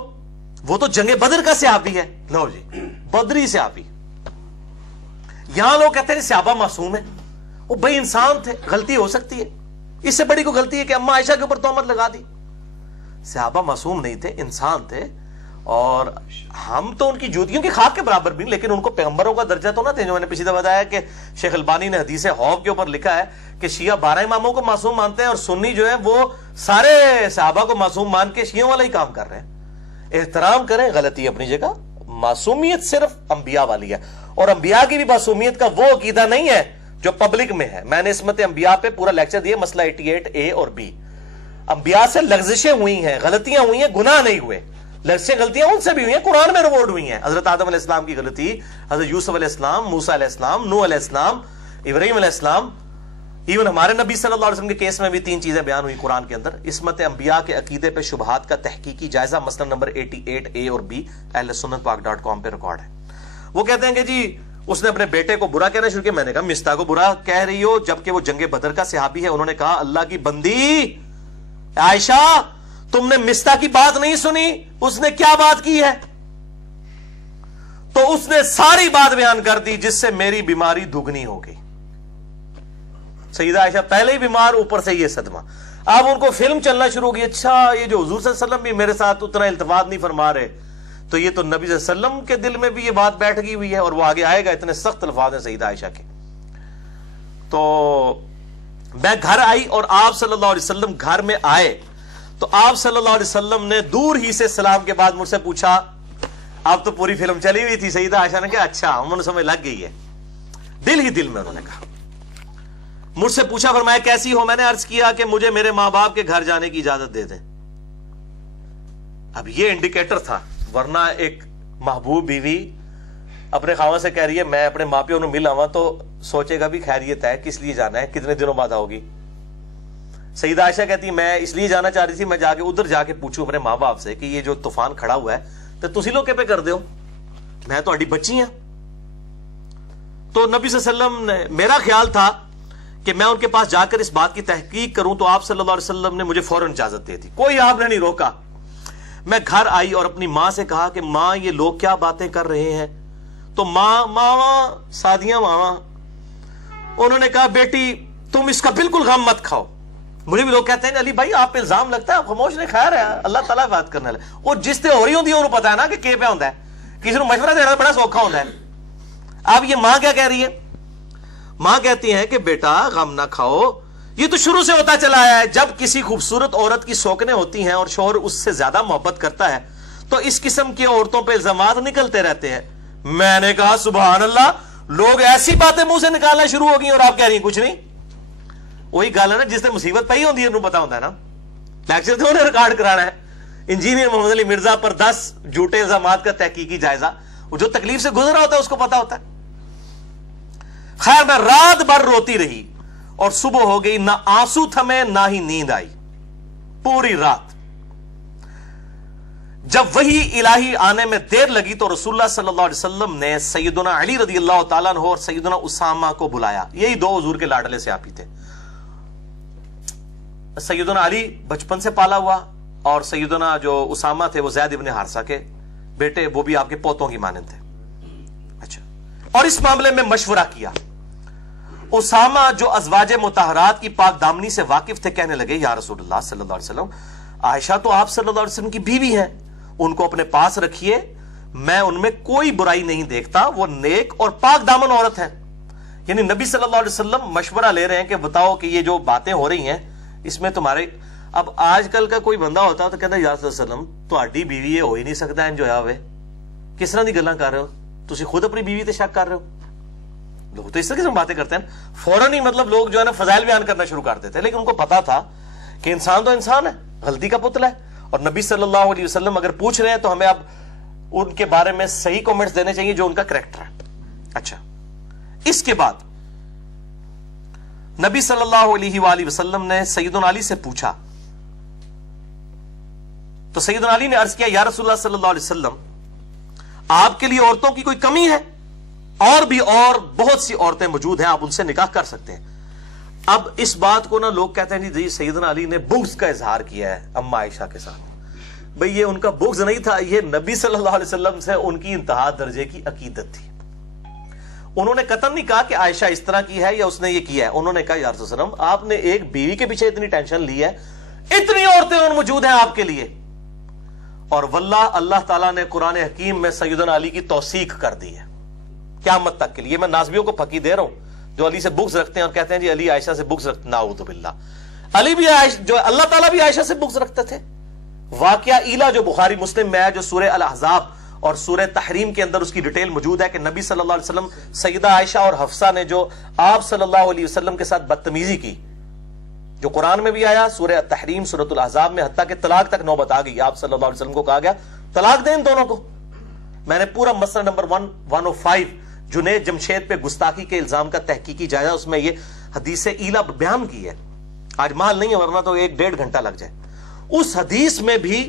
وہ تو جنگ بدر کا صحابی ہے۔ لو جی، بدری صحابی۔ یہاں لوگ کہتے ہیں صحابہ معصوم ہے، وہ بھائی انسان تھے، غلطی ہو سکتی ہے، اس سے بڑی کوئی غلطی ہے کہ اما عائشہ کے اوپر تہمت لگا دی؟ صحابہ معصوم نہیں تھے، انسان تھے، اور ہم تو ان کی جوتیوں کی خاک کے برابر بھی، لیکن ان کو پیغمبروں کا درجہ تو نہ تھے۔ جو میں نے پچھلی دفعہ بتایا کہ شیخ البانی نے حدیث حوض کے اوپر لکھا ہے کہ شیعہ 12 اماموں کو معصوم مانتے ہیں اور سنی جو ہے وہ سارے صحابہ کو معصوم مان کے شیعوں والا ہی کام کر رہے ہیں۔ احترام کریں، غلطی اپنی جگہ، معصومیت صرف انبیاء والی ہے، اور انبیاء کی بھی معصومیت کا وہ عقیدہ نہیں ہے جو پبلک میں ہے۔ میں نے عصمت انبیاء پہ پورا لیکچر دیا، مسئلہ 88A اور B۔ انبیاء سے لغزشیں ہوئی ہیں، غلطیاں ہوئی ہیں، گناہ نہیں ہوئے، لغزشیں غلطیاں ان سے بھی ہوئی ہیں، قرآن میں ریوارڈ ہوئی ہیں۔ حضرت آدم علیہ السلام کی غلطی، حضرت یوسف علیہ السلام، موسیٰ علیہ السلام، نوح علیہ السلام، ابراہیم علیہ السلام، ایون ہمارے نبی صلی اللہ علیہ وسلم کے کیس میں بھی 3 چیزیں بیان ہوئی قرآن کے اندر۔ عصمت انبیاء کے عقیدے پہ شبہات کا تحقیقی جائزہ، مسئلہ نمبر 88A اور B، اہل سنت پاک.com پہ ریکارڈ ہے۔ وہ کہتے ہیں کہ جی اس نے اپنے بیٹے کو برا کہنا شروع کیا۔ میں نے کہا مستح کو برا کہہ رہی ہو جبکہ وہ جنگ بدر کا صحابی ہے؟ انہوں نے کہا اللہ کی بندی عائشہ، تم نے مستح کی بات نہیں سنی، اس نے کیا بات کی ہے؟ تو اس نے ساری بات بیان کر دی جس سے میری بیماری دگنی ہو گئی۔ سیدہ عائشہ پہلے ہی بیمار، اوپر سے یہ صدمہ۔ اب ان کو فلم چلنا شروع کی، اچھا یہ جو حضور صلی اللہ علیہ وسلم بھی میرے ساتھ اتنا التفات نہیں فرما رہے، تو یہ تو نبی صلی اللہ علیہ وسلم کے دل میں بھی یہ بات بیٹھ گئی ہوئی ہے، اور وہ آگے آئے گا، اتنے سخت الفاظ ہیں سیدہ عائشہ کے. تو میں گھر آئی اور آپ صلی اللہ علیہ وسلم گھر میں آئے تو آپ صلی اللہ علیہ وسلم نے دور ہی سے سلام کے بعد مجھ سے پوچھا، اب تو پوری فلم چلی ہوئی تھی. سیدہ عائشہ نے کہا اچھا، انہوں نے سمجھ لگ گئی ہے، دل ہی دل میں انہوں نے کہا. مجھ سے پوچھا، فرمایا کیسی ہو؟ میں نے عرض کیا کہ مجھے میرے ماں باپ کے گھر جانے کی اجازت دے دیں. اب یہ انڈیکیٹر تھا، ورنہ ایک محبوب بیوی اپنے خاوند سے کہہ رہی ہے میں اپنے ماں پیوں نے مل آواں، تو سوچے گا بھی خیریت ہے، کس لیے جانا ہے، کتنے دنوں بعد آؤ گی. سیدہ عائشہ کہتی میں اس لیے جانا چاہ رہی تھی، میں جا کے ادھر جا کے پوچھوں اپنے ماں باپ سے کہ یہ جو طوفان کھڑا ہوا ہے تو تسی لوگ پہ کر دیو، میں تو اڈی بچی ہیں. تو نبی صلی اللہ علیہ وسلم نے، میرا خیال تھا کہ میں ان کے پاس جا کر اس بات کی تحقیق کروں، تو آپ صلی اللہ علیہ وسلم نے مجھے فوراً اجازت دے دی، کوئی آپ نے نہیں روکا. میں گھر آئی اور اپنی ماں سے کہا کہ ماں یہ لوگ کیا باتیں کر رہے ہیں. تو ماں سادیاں ماں انہوں نے کہا بیٹی تم اس کا بالکل غم مت کھاؤ. مجھے بھی لوگ کہتے ہیں علی بھائی آپ پہ الزام لگتا ہے، آپ خاموش نہیں، خیر ہے اللہ تعالیٰ بات کرنے والے، وہ جس سے ہو رہی ہوتی ہے انہوں پتا ہے نا کہ پہ ہوتا ہے، کسی کو مشورہ دینا بڑا سوکھا ہوتا ہے. اب یہ ماں کیا کہہ رہی ہے؟ ماں کہتی ہیں کہ بیٹا غم نہ کھاؤ، یہ تو شروع سے ہوتا چلا ہے، جب کسی خوبصورت عورت کی سوکنیں ہوتی ہیں اور شوہر اس سے زیادہ محبت کرتا ہے تو اس قسم کی عورتوں پہ الزامات نکلتے رہتے ہیں. میں نے کہا سبحان اللہ، لوگ ایسی باتیں منہ سے نکالنا شروع ہو گئی اور آپ کہہ رہی ہیں کچھ نہیں. وہی گل ہے نا، جس نے مصیبت پئی ہوتی ہے انہوں پتا ہوتا ہے نا. لیکچر تو انہیں ریکارڈ کرانا ہے. انجینئر محمد علی مرزا پر 10 جھوٹے الزامات کا تحقیقی جائزہ، وہ جو تکلیف سے گزرا ہوتا ہے اس کو پتا ہوتا ہے. خیر میں رات بھر روتی رہی اور صبح ہو گئی، نہ آنسو تھمے نہ ہی نیند آئی پوری رات. جب وہی الہی آنے میں دیر لگی تو رسول اللہ صلی اللہ علیہ وسلم نے سیدنا علی رضی اللہ تعالیٰ عنہ اور سیدنا اسامہ کو بلایا. یہی دو حضور کے لاڈلے سے آپ ہی تھے. سیدنا علی بچپن سے پالا ہوا اور سیدنا جو اسامہ تھے وہ زید ابن حارثہ کے بیٹے، وہ بھی آپ کے پوتوں کی مانند تھے. اچھا، اور اس معاملے میں مشورہ کیا. اسامہ جو ازواج مطہرات کی پاک دامنی سے واقف تھے کہنے لگے یا رسول اللہ صلی اللہ علیہ وسلم، عائشہ تو آپ صلی اللہ علیہ وسلم کی بیوی ہیں، ان کو اپنے پاس رکھیے، میں ان میں کوئی برائی نہیں دیکھتا، وہ نیک اور پاک دامن عورت ہے. یعنی نبی صلی اللہ علیہ وسلم مشورہ لے رہے ہیں کہ بتاؤ کہ یہ جو باتیں ہو رہی ہیں اس میں تمہارے. اب آج کل کا کوئی بندہ ہوتا تو کہتا یا رسول اللہ علیہ وسلم تہاڈی بیوی ہو ہی نہیں سکتا انج ہویا ہوئے، کس طرح دی گلاں کر رہے ہو تسی، خود اپنی بیوی تے شک کر رہے ہو. لوگ تو اس طرح کی باتیں کرتے ہیں، فوراً ہی مطلب لوگ جو ہے نا فضائل بیان کرنا شروع کر دیتے ہیں. لیکن ان کو پتا تھا کہ انسان تو انسان ہے، غلطی کا پتلا ہے، اور نبی صلی اللہ علیہ وسلم اگر پوچھ رہے ہیں تو ہمیں اب ان کے بارے میں صحیح کمنٹس دینے چاہیے جو ان کا کریکٹر ہے. اچھا، اس کے بعد نبی صلی اللہ علیہ وآلہ وسلم نے سیدنا علی سے پوچھا تو سیدنا علی نے عرض کیا یا رسول اللہ صلی اللہ علیہ وسلم، آپ کے لیے عورتوں کی کوئی کمی ہے؟ اور بھی اور بہت سی عورتیں موجود ہیں، آپ ان سے نکاح کر سکتے ہیں. اب اس بات کو نا لوگ کہتے ہیں جی سیدنا علی نے بغض کا اظہار کیا ہے اما عائشہ کے ساتھ. بھئی یہ ان کا بغض نہیں تھا، یہ نبی صلی اللہ علیہ وسلم سے ان کی انتہا درجے کی عقیدت تھی. انہوں نے قطعاً نہیں کہا کہ عائشہ اس طرح کی ہے یا اس نے یہ کیا ہے. انہوں نے کہا یا رسول اللہ علیہ وسلم آپ نے ایک بیوی کے پیچھے اتنی ٹینشن لی ہے، اتنی عورتیں اور موجود ہیں آپ کے لیے. اور واللہ اللہ تعالیٰ نے قرآن حکیم میں سیدنا علی کی توثیق کر دی ہے قیامت تک کے لیے. میں نازبیوں کو پھکی دے رہا ہوں جو علی سے بغض رکھتے ہیں اور کہتے ہیں جی علی عائشہ سے بغض رکھتے، نعوذ باللہ. علی بھی جو اللہ تعالیٰ بھی عائشہ سے بغض رکھتے تھے. واقعہ ایلا جو بخاری مسلم میں ہے، جو سورہ الاحزاب اور سورہ تحریم کے اندر اس کی ڈیٹیل موجود ہے کہ نبی صلی اللہ علیہ وسلم سیدہ عائشہ اور حفصہ نے جو آپ صلی اللہ علیہ وسلم کے ساتھ بدتمیزی کی، جو قرآن میں بھی آیا سورہ تحریم سورۃ الاحزاب میں، حتیٰ کہ طلاق تک نوبت آ گئی. آپ صلی اللہ علیہ وسلم کو کہا گیا طلاق دیں ان دونوں کو. میں نے پورا مسئلہ نمبر 105 جنید جمشید پہ گستاخی کے الزام کا تحقیقی جائزہ، اس میں یہ حدیث ایلا بیان کی ہے. آج محل نہیں ہے ورنہ تو 1-1.5 گھنٹہ لگ جائے. اس حدیث میں بھی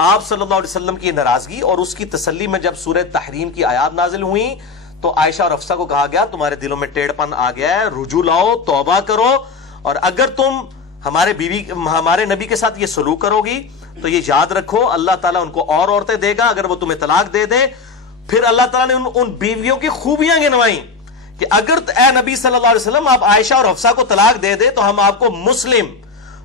آپ صلی اللہ علیہ وسلم کی ناراضگی اور اس کی تسلی میں جب سورہ تحریم کی آیات نازل ہوئیں تو عائشہ اور حفصہ کو کہا گیا تمہارے دلوں میں ٹیڑھ پن آ گیا ہے، رجوع لاؤ، توبہ کرو، اور اگر تم ہمارے نبی کے ساتھ یہ سلوک کرو گی تو یہ یاد رکھو اللہ تعالیٰ ان کو اور عورتیں دے گا اگر وہ تمہیں طلاق دے دیں. پھر اللہ تعالیٰ نے ان بیویوں کی خوبیاں گنوائیں کہ اگر اے نبی صلی اللہ علیہ وسلم آپ عائشہ اور حفصہ کو طلاق دے دے تو ہم آپ کو مسلم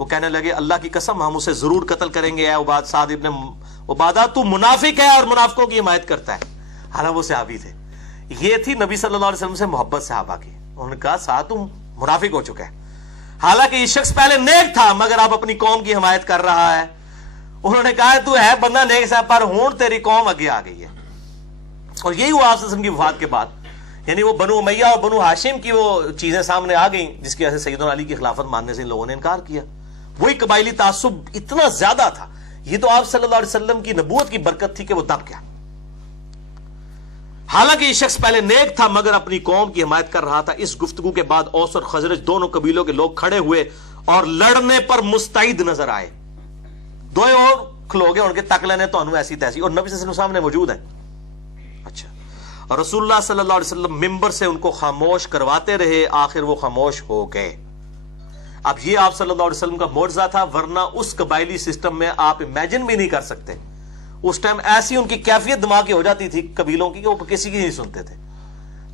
وہ کہنے لگے اللہ کی قسم ہم اسے ضرور قتل کریں گے اے سعد ابن عبادہ، تو منافق ہے اور منافقوں کی حمایت کرتا ہے. حالانکہ وہ صحابی تھے. یہ تھی نبی صلی اللہ علیہ وسلم سے محبت صحابہ کی. انہوں نے کہا سعد تم منافق ہو چکا ہے، حالانکہ یہ شخص پہلے نیک تھا مگر اب اپنی قوم کی حمایت کر رہا ہے. انہوں نے کہا تو ہے بندہ نیک صاحب، پر ہون تیری قوم آگے آ گئی ہے. اور یہی ہوا آپ صلی اللہ علیہ وسلم کی وفات کے بعد، یعنی وہ بنو امیہ اور بنو ہاشم کی وہ چیزیں سامنے آ گئیں جس کی وجہ سے سیدنا علی کی خلافت ماننے سے ان لوگوں نے انکار کیا. وہی قبائلی تعصب اتنا زیادہ تھا. یہ تو آپ صلی اللہ علیہ وسلم کی نبوت کی برکت تھی کہ وہ دب گیا. حالانکہ یہ شخص پہلے نیک تھا مگر اپنی قوم کی حمایت کر رہا تھا. اس گفتگو کے بعد اوس اور خزرج دونوں قبیلوں کے لوگ کھڑے ہوئے اور لڑنے پر مستعد نظر آئے. دو اور کھلو گے ان کے تک لینے تو انہوں ایسی تیسی، اور نبی صلی اللہ علیہ وسلم سامنے موجود ہیں. اچھا، اور رسول اللہ صلی اللہ علیہ وسلم ممبر سے ان کو خاموش کرواتے رہے، آخر وہ خاموش ہو گئے. اب یہ آپ صلی اللہ علیہ وسلم کا معجزہ تھا، ورنہ اس قبائلی سسٹم میں آپ امیجن بھی نہیں کر سکتے. اس ٹائم ایسی ان کی کیفیت دماغ کی ہو جاتی تھی قبیلوں کی کہ وہ کسی کی نہیں سنتے تھے.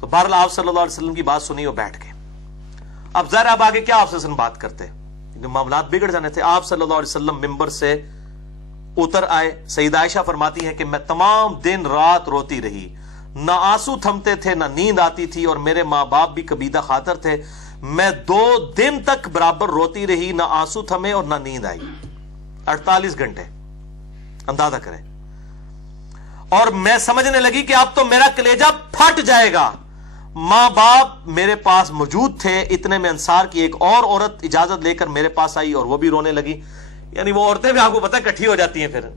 تو بہرحال آپ صلی اللہ علیہ وسلم کی بات سنی اور بیٹھ گئے. اب ظاہر اب آگے کیا آپ سے بات کرتے، معاملات بگڑ جانے تھے. آپ صلی اللہ علیہ وسلم ممبر سے اتر آئے. سیدہ عائشہ فرماتی ہیں کہ میں تمام دن رات روتی رہی، نہ آنسو تھمتے تھے نہ نیند آتی تھی، اور میرے ماں باپ بھی کبیدہ خاطر تھے. میں 2 دن تک برابر روتی رہی، نہ آنسو تھمے اور نہ نیند آئی. 48 گھنٹے اندازہ کریں. اور میں سمجھنے لگی کہ اب تو میرا کلیجہ پھٹ جائے گا. ماں باپ میرے پاس موجود تھے. اتنے میں انصار کی ایک اور عورت اجازت لے کر میرے پاس آئی اور وہ بھی رونے لگی. یعنی وہ عورتیں بھی آپ کو پتہ کٹھی ہو جاتی ہیں، پھر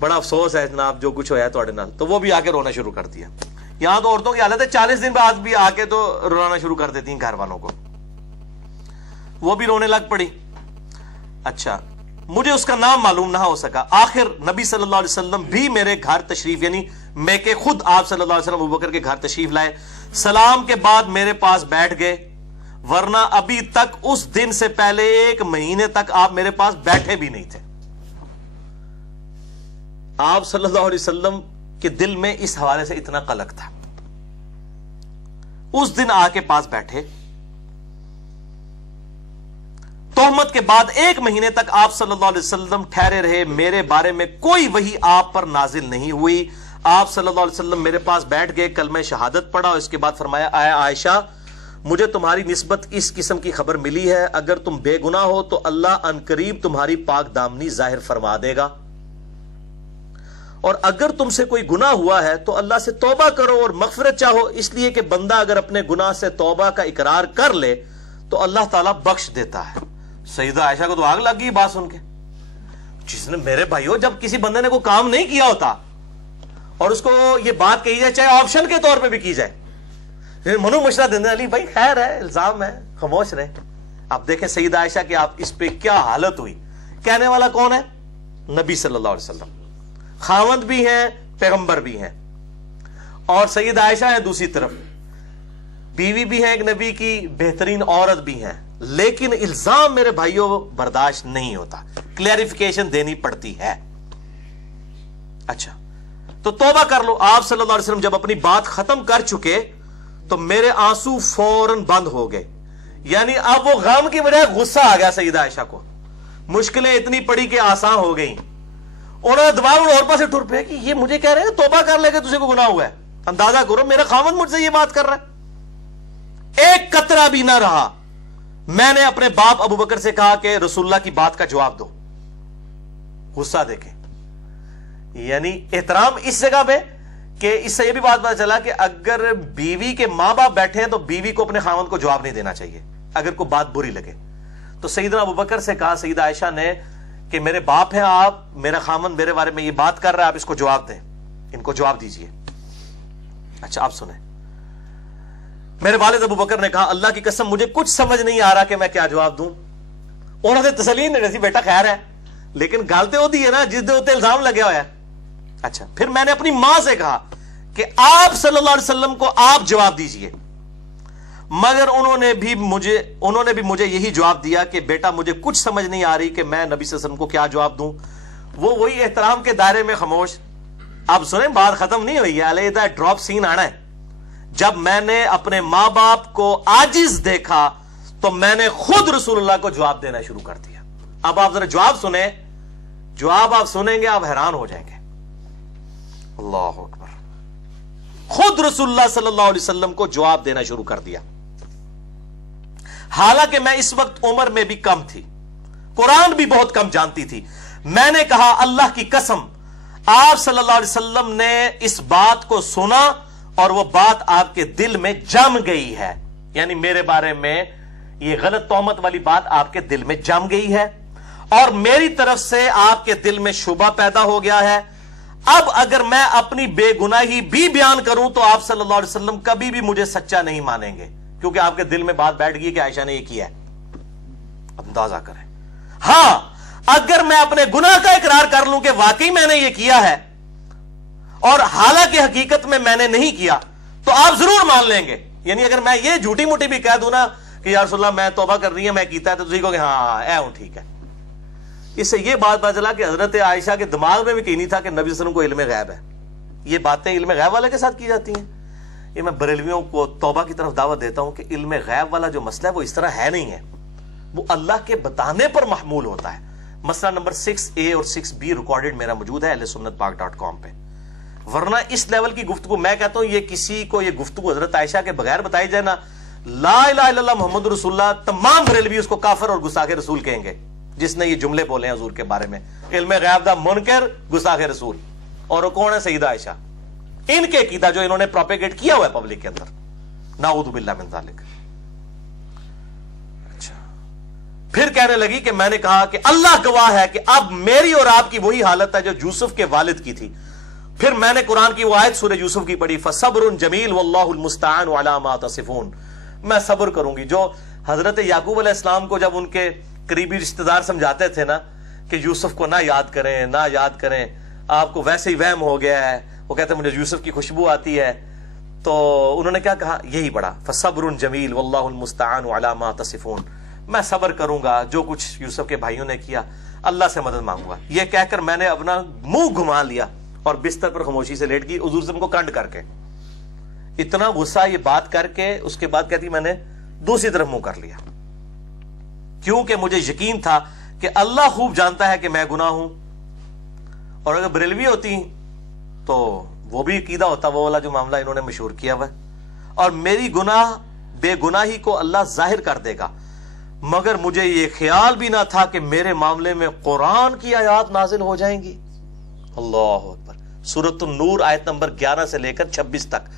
بڑا افسوس ہے جناب جو کچھ ہوا ہے تھوڑے نال. تو وہ بھی آ کے رونا شروع کر دیا. یہاں تو عورتوں کی حالت ہے 40 دن بعد بھی آ کے تو رونا شروع کر دیتی ہیں گھر والوں کو. وہ بھی رونے لگ پڑی. اچھا، مجھے اس کا نام معلوم نہ ہو سکا. آخر نبی صلی اللہ علیہ وسلم بھی میرے گھر تشریف، یعنی میں کہ خود آپ صلی اللہ علیہ وسلم ابوبکر کے گھر تشریف لائے. سلام کے بعد میرے پاس بیٹھ گئے، ورنہ ابھی تک اس دن سے پہلے 1 مہینے تک آپ میرے پاس بیٹھے بھی نہیں تھے. آپ صلی اللہ علیہ وسلم کے دل میں اس حوالے سے اتنا قلق تھا. اس دن آ کے پاس بیٹھے. تہمت کے بعد 1 مہینے تک آپ صلی اللہ علیہ وسلم ٹھہرے رہے. میرے بارے میں کوئی وحی آپ پر نازل نہیں ہوئی. آپ صلی اللہ علیہ وسلم میرے پاس بیٹھ گئے، کلمہ شہادت پڑھا، اور اس کے بعد فرمایا اے عائشہ، مجھے تمہاری نسبت اس قسم کی خبر ملی ہے. اگر تم بے گناہ ہو تو اللہ عنقریب تمہاری پاک دامنی ظاہر فرما دے گا، اور اگر تم سے کوئی گناہ ہوا ہے تو اللہ سے توبہ کرو اور مغفرت چاہو، اس لیے کہ بندہ اگر اپنے گناہ سے توبہ کا اقرار کر لے تو اللہ تعالیٰ بخش دیتا ہے. سیدہ عائشہ کو تو آگ لگ گئی بات سن کے. جس نے میرے بھائیو، جب کسی بندے نے کوئی کام نہیں کیا ہوتا اور اس کو یہ بات کہی جائے، چاہے آپشن کے طور پہ بھی کی جائے، منو مشورہ دینے علی بھائی خیر ہے، الزام ہے، خاموش رہے. آپ دیکھیں سیدہ عائشہ کہ آپ اس پہ کیا حالت ہوئی. کہنے والا کون ہے؟ نبی صلی اللہ علیہ وسلم. خاوند بھی ہیں، پیغمبر بھی ہیں، اور سیدہ عائشہ ہیں دوسری طرف، بیوی بھی ہیں ایک نبی کی، بہترین عورت بھی ہیں. لیکن الزام میرے بھائیوں برداشت نہیں ہوتا، کلیریفیکیشن دینی پڑتی ہے. اچھا، تو توبہ کر لو. آپ صلی اللہ علیہ وسلم جب اپنی بات ختم کر چکے تو میرے آنسو فوراً بند ہو گئے. یعنی اب وہ غم کی بجائے غصہ آ گیا سیدہ عائشہ کو. مشکلیں اتنی پڑی کہ آسان ہو گئیں. انہوں نے دباؤ اور پاس سے ٹر پے کہ یہ مجھے کہہ رہے ہیں توبہ کر لے کے تجھے کو گناہ ہوا ہے. اندازہ کرو میرا خاوند مجھ سے یہ بات کر رہا ہے. ایک قطرہ بھی نہ رہا. میں نے اپنے باپ ابوبکر سے کہا کہ رسول اللہ کی بات کا جواب دو. غصہ دیکھیں، یعنی احترام اس جگہ پہ کہ اس سے یہ بھی بات پتا چلا کہ اگر بیوی کے ماں باپ بیٹھے ہیں تو بیوی کو اپنے خاوند کو جواب نہیں دینا چاہیے اگر کوئی بات بری لگے. تو سیدنا ابوبکر سے کہا سیدہ عائشہ نے کہ میرے باپ ہیں آپ، میرا خاوند میرے بارے میں یہ بات کر رہا ہے، آپ اس کو جواب دیں، ان کو جواب دیجئے. اچھا آپ سنیں. میرے والد ابوبکر نے کہا اللہ کی قسم مجھے کچھ سمجھ نہیں آ رہا کہ میں کیا جواب دوں. انہوں نے تسلی نہیں دی، بیٹا خیر ہے، لیکن گالتے ہوتی ہے نا جس دے ہوتے الزام لگے ہوا ہے. اچھا پھر میں نے اپنی ماں سے کہا کہ آپ صلی اللہ علیہ وسلم کو آپ جواب دیجئے، مگر انہوں نے بھی مجھے یہی جواب دیا کہ بیٹا مجھے کچھ سمجھ نہیں آ رہی کہ میں نبی صلی اللہ علیہ وسلم کو کیا جواب دوں. وہ وہی احترام کے دائرے میں خاموش. اب سنیں بات ختم نہیں ہوئی ہے، علیحدہ ڈراپ سین آنا ہے. جب میں نے اپنے ماں باپ کو عاجز دیکھا تو میں نے خود رسول اللہ کو جواب دینا شروع کر دیا. اب آپ ذرا جواب سنیں، جواب آپ سنیں گے آپ حیران ہو جائیں گے. اللہ اکبر. خود رسول اللہ صلی اللہ علیہ وسلم کو جواب دینا شروع کر دیا. حالانکہ میں اس وقت عمر میں بھی کم تھی، قرآن بھی بہت کم جانتی تھی. میں نے کہا اللہ کی قسم آپ صلی اللہ علیہ وسلم نے اس بات کو سنا اور وہ بات آپ کے دل میں جم گئی ہے، یعنی میرے بارے میں یہ غلط تہمت والی بات آپ کے دل میں جم گئی ہے اور میری طرف سے آپ کے دل میں شبہ پیدا ہو گیا ہے. اب اگر میں اپنی بے گناہی بھی بیان کروں تو آپ صلی اللہ علیہ وسلم کبھی بھی مجھے سچا نہیں مانیں گے، کیونکہ آپ کے دل میں بات بیٹھ گئی کہ عائشہ نے یہ کیا ہے. اندازہ کریں. ہاں اگر میں اپنے گناہ کا اقرار کر لوں کہ واقعی میں نے یہ کیا ہے اور حالانکہ حقیقت میں نے نہیں کیا تو آپ ضرور مان لیں گے. یعنی اگر میں یہ جھوٹی موٹی بھی کہہ دوں نا کہ یا رسول اللہ میں توبہ کر رہی ہے میں کیتا ہے تو تجھے کہو کہ ہاں اے ہوں ٹھیک ہے. اس سے یہ بات پتہ چلا کہ حضرت عائشہ کے دماغ میں بھی کہیں نہیں تھا کہ نبی صلی اللہ علیہ وسلم کو علم غیب ہے. یہ باتیں علم غیب والے کے ساتھ کی جاتی ہیں. یہ میں بریلویوں کو توبہ کی طرف دعوت دیتا ہوں کہ علم غیب والا جو مسئلہ ہے وہ اس طرح ہے نہیں ہے، وہ اللہ کے بتانے پر محمول ہوتا ہے. مسئلہ نمبر 6A اور 6B ریکارڈڈ میرا موجود ہے ahlsunnatpak.com پہ. ورنہ اس لیول کی گفتگو میں کہتا ہوں یہ کسی کو یہ گفتگو حضرت عائشہ کے بغیر بتائی جائے نا، لا الہ الا اللہ محمد رسول اللہ، تمام بریلوی اس کو کافر اور گستاخ رسول کہیں گے جس نے یہ جملے بولے ہیں حضور کے بارے میں. علم غیب دا منکر گستاخ رسول. اور وہ کون ہے؟ سیدہ عائشہ. ان کے عقیدہ جو انہوں نے پروپیگیٹ کیا ہوا ہے پبلک کے اندر. نعوذ باللہ من ذالک. اچھا پھر کہنے لگی کہ میں نے کہا کہ اللہ گواہ ہے کہ اب میری اور آپ کی وہی حالت ہے جو یوسف کے والد کی تھی. پھر میں نے قرآن کی وہ آیت سورہ یوسف کی پڑھی فصبر جمیل واللہ المستعان علی ما تصفون. میں صبر کروں گی. جو حضرت یعقوب علیہ السلام کو جب ان کے قریبی رشتہ دار سمجھاتے تھے نا کہ یوسف کو نہ یاد کریں نہ یاد کریں، آپ کو ویسے ہی وہم ہو گیا ہے، وہ کہتے ہیں مجھے یوسف کی خوشبو آتی ہے، تو انہوں نے کیا کہا؟ یہی پڑھا فصبر جمیل واللہ المستعان علی ما تصفون. میں صبر کروں گا جو کچھ یوسف کے بھائیوں نے کیا، اللہ سے مدد مانگوں گا. یہ کہہ کر میں نے اپنا منہ گھما لیا اور بستر پر خاموشی سے لیٹ گئی حضور سے کو کنڈ کر کے. اتنا غصہ یہ بات کر کے اس کے بعد کہتی میں نے دوسری طرف منہ کر لیا، کیونکہ مجھے یقین تھا کہ اللہ خوب جانتا ہے کہ میں گناہ ہوں. اور اگر بریلوی ہوتی تو وہ بھی عقیدہ ہوتا وہ والا جو معاملہ انہوں نے مشہور کیا ہوا ہے. اور میری گناہ بے گناہی کو اللہ ظاہر کر دے گا، مگر مجھے یہ خیال بھی نہ تھا کہ میرے معاملے میں قرآن کی آیات نازل ہو جائیں گی. اللہ اکبر. سورۃ النور آیت نمبر 11 سے لے کر 26 تک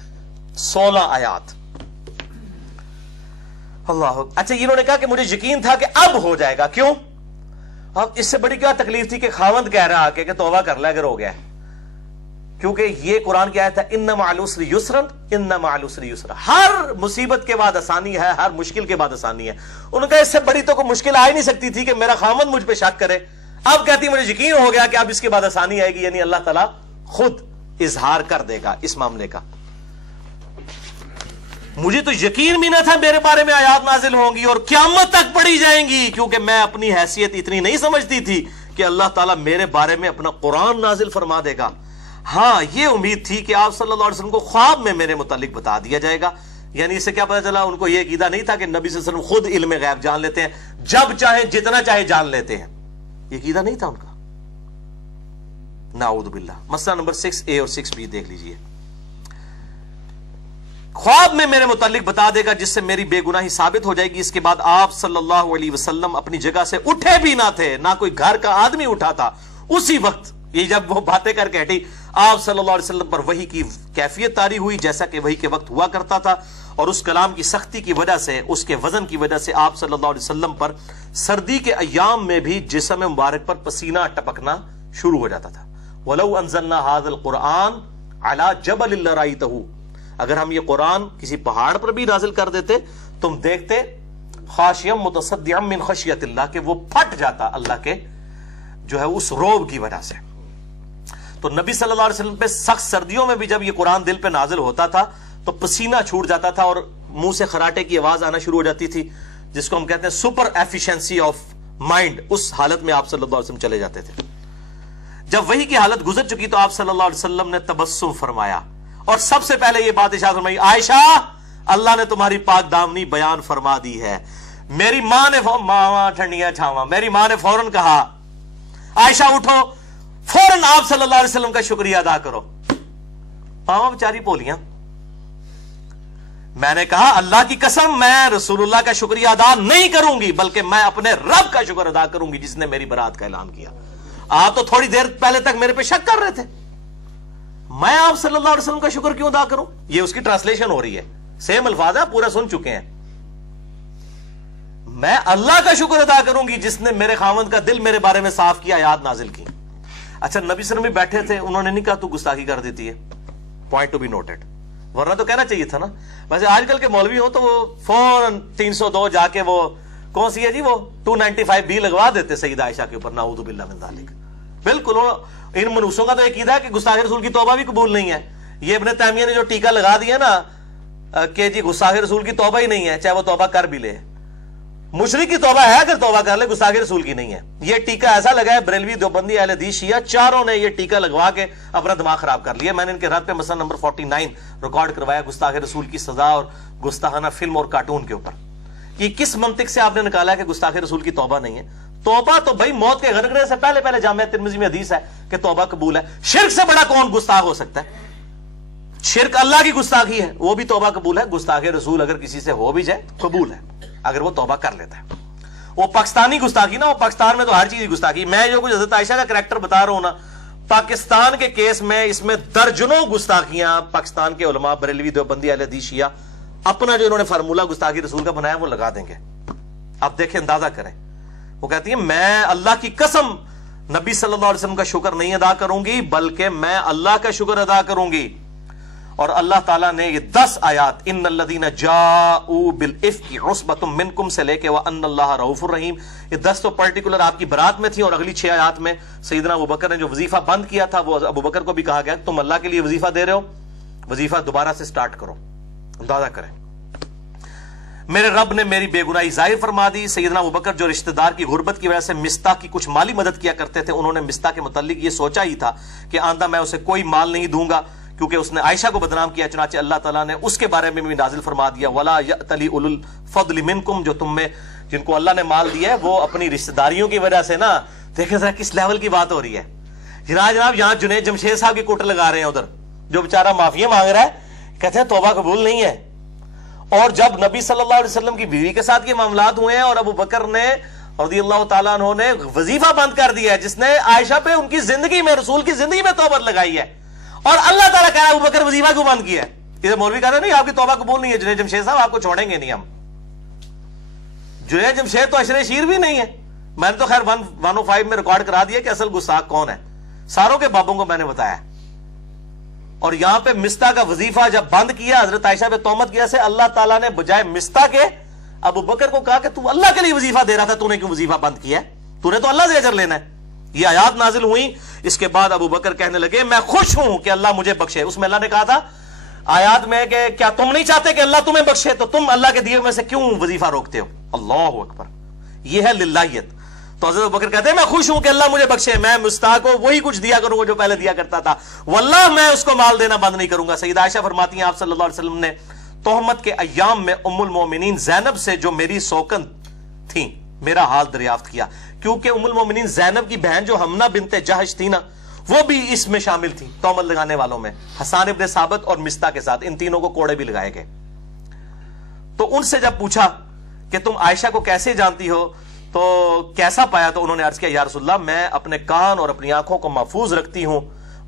16 آیات. اللہ. اچھا انہوں نے کہا کہ مجھے یقین تھا کہ اب ہو جائے گا. کیوں؟ اب اس سے بڑی کیا تکلیف تھی کہ خاوند کہہ رہا کہ توبہ کر لے اگر ہو گیا، کیونکہ یہ قرآن کی آیت ہے ان مع العسر یسرا ان مع العسر یسرا. ہر مصیبت کے بعد آسانی ہے، ہر مشکل کے بعد آسانی ہے. انہوں نے کہا اس سے بڑی تو کوئی مشکل آ ہی نہیں سکتی تھی کہ میرا خاوند مجھ پہ شک کرے. اب کہتی مجھے یقین ہو گیا کہ اب اس کے بعد آسانی آئے گی، یعنی اللہ تعالیٰ خود اظہار کر دے گا اس معاملے کا. مجھے تو یقین بھی نہ تھا میرے بارے میں آیات نازل ہوں گی اور قیامت تک پڑھی جائیں گی، کیونکہ میں اپنی حیثیت اتنی نہیں سمجھتی تھی کہ اللہ تعالیٰ میرے بارے میں اپنا قرآن نازل فرما دے گا. ہاں یہ امید تھی کہ آپ صلی اللہ علیہ وسلم کو خواب میں میرے متعلق بتا دیا جائے گا. یعنی اس سے کیا پتا چلا؟ ان کو یہ عقیدہ نہیں تھا کہ نبی صلی اللہ علیہ وسلم خود علم غیب جان لیتے ہیں، جب چاہے جتنا چاہے جان لیتے ہیں. یہ عقیدہ نہیں تھا ان کا. نعوذ باللہ. مسئلہ نمبر 6A اور 6B دیکھ لیجئے. خواب میں میرے متعلق بتا دے گا جس سے میری بے گناہی ثابت ہو جائے گی. اس کے بعد آپ صلی اللہ علیہ وسلم اپنی جگہ سے اٹھے بھی نہ تھے، نہ کوئی گھر کا آدمی اٹھا تھا. اسی وقت یہ جب وہ باتیں کر کے ہٹی آپ صلی اللہ علیہ وسلم پر وحی کی کیفیت طاری ہوئی جیسا کہ وحی کے وقت ہوا کرتا تھا، اور اس کلام کی سختی کی وجہ سے، اس کے وزن کی وجہ سے آپ صلی اللہ علیہ وسلم پر سردی کے ایام میں بھی جسم مبارک پر پسینہ ٹپکنا شروع ہو جاتا تھا. وَلَوْ أَنزَلْنَا هَذَا الْقُرْآنَ عَلَى جَبَلٍ لَرَأَيْتَهُ. اگر ہم یہ قرآن کسی پہاڑ پر بھی نازل کر دیتے تم دیکھتے خاشعا متصدعا من خشیت اللہ، کہ وہ پھٹ جاتا اللہ کے جو ہے اس روب کی وجہ سے. تو نبی صلی اللہ علیہ وسلم پہ سخت سردیوں میں بھی جب یہ قرآن دل پہ نازل ہوتا تھا تو پسینہ چھوٹ جاتا تھا اور منہ سے خراٹے کی آواز آنا شروع ہو جاتی تھی، جس کو ہم کہتے ہیں سپر ایفیشنسی آف مائنڈ. اس حالت میں آپ صلی اللہ علیہ وسلم چلے جاتے تھے. جب وحی کی حالت گزر چکی تو آپ صلی اللہ علیہ وسلم نے تبسم فرمایا اور سب سے پہلے یہ بات ارشاد فرمائی عائشہ اللہ نے تمہاری پاک دامنی بیان فرما دی ہے. میری ماں نے ماں ٹھنڈیاں چھاواں، میری ماں نے فوراً کہا عائشہ اٹھو، فوراً آپ صلی اللہ علیہ وسلم کا شکریہ ادا کرو. ماما بیچاری بولیاں. میں نے کہا اللہ کی قسم میں رسول اللہ کا شکریہ ادا نہیں کروں گی، بلکہ میں اپنے رب کا شکر ادا کروں گی جس نے میری برات کا اعلان کیا. آپ تو تھوڑی دیر پہلے تک میرے پہ شک کر رہے تھے، میں آپ صلی اللہ علیہ وسلم کا شکر کیوں ادا کروں؟ یہ اس کی ٹرانسلیشن ہو رہی ہے، سیم الفاظ ہے، پورا سن چکے ہیں. میں اللہ کا شکر ادا کروں گی جس نے میرے خاوند کا دل میرے بارے میں صاف کیا، آیات نازل کی. اچھا نبی صلی اللہ علیہ وسلم بیٹھے تھے، انہوں نے نہیں کہا تو گستاخی کر دیتی ہے، پوائنٹ ٹو بی نوٹڈ، ورنہ تو کہنا چاہیے تھا نا. ویسے آج کل کے مولوی ہو تو وہ فوراً 302 جا کے وہ کون سی ہے جی وہ 295B لگوا دیتے سیدہ عائشہ کے اوپر، نعوذ باللہ من ذالک. بالکل ان منوسوں کا تو یہ عقیدہ ہے کہ گستاخ رسول کی توبہ بھی قبول نہیں ہے. یہ ابن تیمیہ نے جو ٹیکہ لگا دیا نا کہ جی گستاخ رسول کی توبہ ہی نہیں ہے، چاہے وہ توبہ کر بھی لے. مشرک کی توبہ ہے اگر توبہ کر لے، گستاخ رسول کی نہیں ہے. یہ ٹیکہ ایسا لگا ہے بریلوی، دیوبندی، اہل حدیث، شیعہ چاروں نے یہ ٹیکہ لگوا کے اپنا دماغ خراب کر لیا. میں نے ان کے رد پہ مسئلہ نمبر 49 ریکارڈ کروایا، گستاخ رسول کی سزا اور گستاخانہ فلم اور کارٹون کے اوپر. یہ کس منطق سے آپ نے نکالا ہے کہ گستاخ رسول کی توبہ نہیں ہے؟ توبہ تو بھائی موت کے غرغرے سے پہلے جامعہ ترمذی میں حدیث ہے کہ توبہ قبول ہے. شرک سے بڑا کون گستاخ ہو سکتا ہے؟ شرک اللہ کی گستاخی ہے، وہ بھی توبہ قبول ہے. گستاخ رسول اگر کسی سے ہو بھی جائے قبول ہے اگر وہ توبہ کر لیتا ہے. وہ پاکستانی گستاخی نا، وہ پاکستان میں تو ہر چیز گستاخی. میں جو کچھ حضرت عائشہ کا کریکٹر بتا رہا ہوں نا، پاکستان کے کیس میں اس میں درجنوں گستاخیاں پاکستان کے علماء بریلوی، دیوبندی، اہل حدیث، شیعہ اپنا جو انہوں نے فارمولہ گستاخی رسول کا بنایا وہ لگا دیں گے. آپ دیکھیں، اندازہ کریں. وہ کہتی ہیں میں اللہ کی قسم نبی صلی اللہ علیہ وسلم کا شکر نہیں ادا کروں گی بلکہ میں اللہ کا شکر ادا کروں گی. اور اللہ تعالیٰ نے یہ 10 آیات ان الذین جاؤوا بالافک عصبۃ منکم سے لے کے وان اللہ رؤوف الرحیم، یہ 10 تو پرٹیکولر آپ کی برات میں تھی. اور اگلی 6 آیات میں سیدنا ابوبکر نے جو وظیفہ بند کیا تھا، وہ ابوبکر کو بھی کہا گیا تم اللہ کے لیے وظیفہ دے رہے ہو، وظیفہ دوبارہ سے سٹارٹ کرو. اندازہ کریں، میرے رب نے میری بے گناہی ظاہر فرما دی. سیدنا ابوبکر جو رشتہ دار کی غربت کی وجہ سے مستح کی کچھ مالی مدد کیا کرتے تھے، انہوں نے مستح کے متعلق یہ سوچا ہی تھا کہ آئندہ میں اسے کوئی مال نہیں دوں گا کیونکہ اس نے عائشہ کو بدنام کیا. چنانچہ اللہ تعالیٰ نے اس کے بارے میں بھی نازل فرما دیا وَلَا يَأْتَلِ أُولُو الْفَضْلِ مِنْكُمْ، جو تم میں جن کو اللہ نے مال دیا ہے وہ اپنی رشتہ داریوں کی وجہ سے نا، دیکھیں ذرا کس لیول کی بات ہو رہی ہے. جناب یہاں جنید جمشید صاحب کی کوٹر لگا رہے ہیں، ادھر جو بیچارہ معافیاں مانگ رہا ہے کہتے ہیں توبہ قبول نہیں ہے. اور جب نبی صلی اللہ علیہ وسلم کی بیوی کے ساتھ یہ معاملات ہوئے ہیں اور ابو بکر نے رضی اللہ تعالیٰ عنہ نے وظیفہ بند کر دیا ہے جس نے عائشہ پہ ان کی زندگی میں، رسول کی زندگی میں توبہ لگائی ہے، اور اللہ تعالیٰ کہہ رہا ہے ابو بکر وظیفہ کو بند کیا ہے. ادھر مولوی کہہ رہے ہیں نہیں آپ کی توبہ قبول نہیں ہے، جنید جمشید صاحب آپ کو چھوڑیں گے نہیں ہم. جنید جمشید تو عشر شیر بھی نہیں ہے. میں نے تو خیر 105 میں ریکارڈ کرا دیا کہ اصل گستاخ کون ہے، ساروں کے بابوں کو میں نے بتایا. اور یہاں پہ مستح کا وظیفہ جب بند کیا حضرت عائشہ پہ تہمت کیا سے اللہ تعالیٰ نے بجائے مستح کے ابو بکر کو کہا کہ تو اللہ کے لیے وظیفہ دے رہا تھا، تو نے کیوں وظیفہ بند کیا ہے؟ تو نے تو اللہ سے اجر لینا ہے. یہ آیات نازل ہوئی. اس کے بعد ابو بکر کہنے لگے میں خوش ہوں کہ اللہ مجھے بخشے. اس میں اللہ نے کہا تھا آیات میں کہ کیا تم نہیں چاہتے کہ اللہ تمہیں بخشے، تو تم اللہ کے دیے میں سے کیوں وظیفہ روکتے ہو؟ اللہ اکبر، یہ ہے للہیت. تو حضرت ابو بکر کہتے ہیں میں خوش ہوں کہ اللہ مجھے بخشے، میں مستح کو وہی کچھ دیا کروں گا جو پہلے دیا کرتا تھا، واللہ میں اس کو مال دینا بند نہیں کروں گا. سیدہ عائشہ فرماتی ہیں آپ صلی اللہ علیہ وسلم نے تہمت کے ایام میں ام المومنین زینب سے جو میری سوکن تھیں میرا حال دریافت کیا، کیونکہ ام المومنین زینب کی بہن جو حمنہ بنت جہش تھی نا وہ بھی اس میں شامل تھی تہمت لگانے والوں میں، حسان ابن ثابت اور مستح کے ساتھ ان تینوں کو کوڑے بھی لگائے گئے. تو ان سے جب پوچھا کہ تم عائشہ کو کیسے جانتی ہو تو کیسا پایا، تو انہوں نے عرض کیا یا رسول اللہ میں اپنے کان اور اپنی آنکھوں کو محفوظ رکھتی ہوں،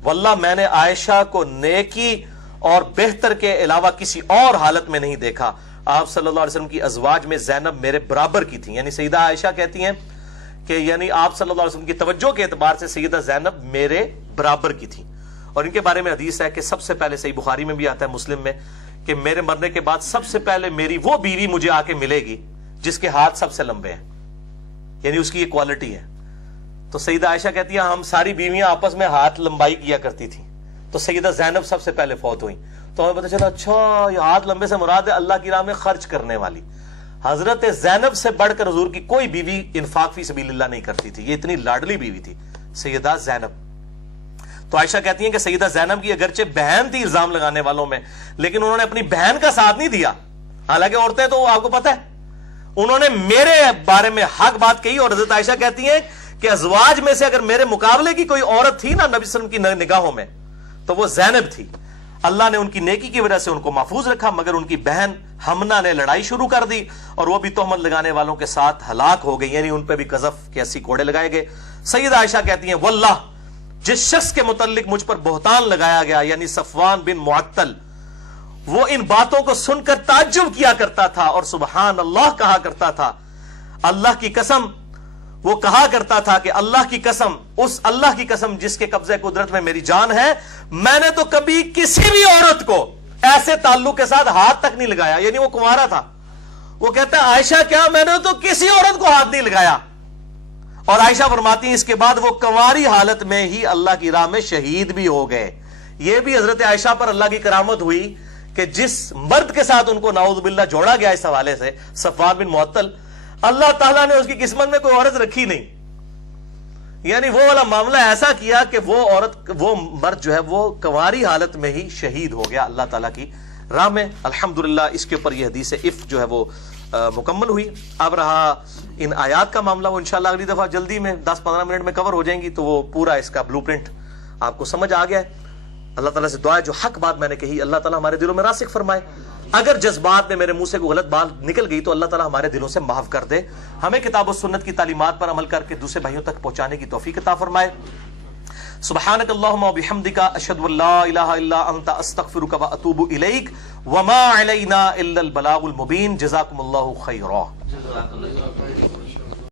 واللہ میں نے عائشہ کو نیکی اور بہتر کے علاوہ کسی اور حالت میں نہیں دیکھا. آپ صلی اللہ علیہ وسلم کی ازواج میں زینب میرے برابر کی تھی. یعنی سیدہ عائشہ کہتی ہیں کہ یعنی آپ صلی اللہ علیہ وسلم کی توجہ کے اعتبار سے سیدہ زینب میرے برابر کی تھی. اور ان کے بارے میں حدیث ہے کہ سب سے پہلے صحیح بخاری میں بھی آتا ہے، مسلم میں، کہ میرے مرنے کے بعد سب سے پہلے میری وہ بیوی مجھے آ کے ملے گی جس کے ہاتھ سب سے لمبے ہیں، یعنی اس کی یہ کوالٹی ہے. تو سیدہ عائشہ کہتی ہے ہم ساری بیویاں آپس میں ہاتھ لمبائی کیا کرتی تھیں، تو سیدہ زینب سب سے پہلے فوت ہوئی. تو ہمیں پتہ چلا اچھا یہ ہاتھ لمبے سے مراد ہے اللہ کی راہ میں خرچ کرنے والی. حضرت زینب سے بڑھ کر حضور کی کوئی بیوی انفاق فی سبیل اللہ نہیں کرتی تھی، یہ اتنی لاڈلی بیوی تھی سیدہ زینب. تو عائشہ کہتی ہیں کہ سیدہ زینب کی اگرچہ بہن تھی الزام لگانے والوں میں، لیکن انہوں نے اپنی بہن کا ساتھ نہیں دیا. حالانکہ عورتیں تو آپ کو پتہ ہے انہوں نے میرے بارے میں حق بات کہی، اور حضرت عائشہ کہتی ہیں کہ ازواج میں سے اگر میرے مقابلے کی کوئی عورت تھی نا نبی صلی اللہ علیہ وسلم کی نگاہوں میں تو وہ زینب تھی. اللہ نے ان کی نیکی کی وجہ سے ان کو محفوظ رکھا، مگر ان کی بہن حمنا نے لڑائی شروع کر دی اور وہ بھی تہمت لگانے والوں کے ساتھ ہلاک ہو گئی، یعنی ان پہ بھی قذف کے 80 کوڑے لگائے گئے. سیدہ عائشہ کہتی ہیں واللہ جس شخص کے متعلق مجھ پر بہتان لگایا گیا یعنی صفوان بن معطل، وہ ان باتوں کو سن کر تعجب کیا کرتا تھا اور سبحان اللہ کہا کرتا تھا. اللہ کی قسم، وہ کہا کرتا تھا کہ اللہ کی قسم، اس اللہ کی قسم جس کے قبضے قدرت میں میری جان ہے، میں نے تو کبھی کسی بھی عورت کو ایسے تعلق کے ساتھ ہاتھ تک نہیں لگایا. یعنی وہ کنوارا تھا. وہ کہتا ہے عائشہ کیا میں نے تو کسی عورت کو ہاتھ نہیں لگایا. اور عائشہ فرماتی ہیں اس کے بعد وہ کنواری حالت میں ہی اللہ کی راہ میں شہید بھی ہو گئے. یہ بھی حضرت عائشہ پر اللہ کی کرامت ہوئی کہ جس مرد کے ساتھ ان کو نعوذ باللہ جوڑا گیا اس حوالے سے، صفوان بن معطل، اللہ تعالیٰ نے اس کی قسمت میں کوئی عورت رکھی نہیں. یعنی وہ والا معاملہ ایسا کیا کہ وہ مرد جو ہے وہ کنواری حالت میں ہی شہید ہو گیا اللہ تعالیٰ کی راہ میں. الحمدللہ اس کے اوپر یہ حدیث عفت جو ہے وہ مکمل ہوئی. اب رہا ان آیات کا معاملہ، وہ انشاءاللہ اگلی دفعہ جلدی میں 10-15 منٹ میں کور ہو جائیں گی، تو وہ پورا اس کا بلو پرنٹ آپ کو سمجھ آ گیا ہے. اللہ تعالیٰ سے دعا ہے جو حق بات میں نے کہی اللہ تعالیٰ ہمارے دلوں میں راسخ فرمائے. اگر جذبات میں میرے منہ سے کوئی غلط بات نکل گئی تو اللہ تعالیٰ ہمارے دلوں سے معاف کر دے. ہمیں کتاب و سنت کی تعلیمات پر عمل کر کے دوسرے بھائیوں تک پہنچانے کی توفیق عطا فرمائے. سبحانک اللہم و بحمدک اشہد ان لا الہ الا انت استغفرک و اتوب الیک وما علینا الا البلاغ المبین. جزاکم اللہ خیرا.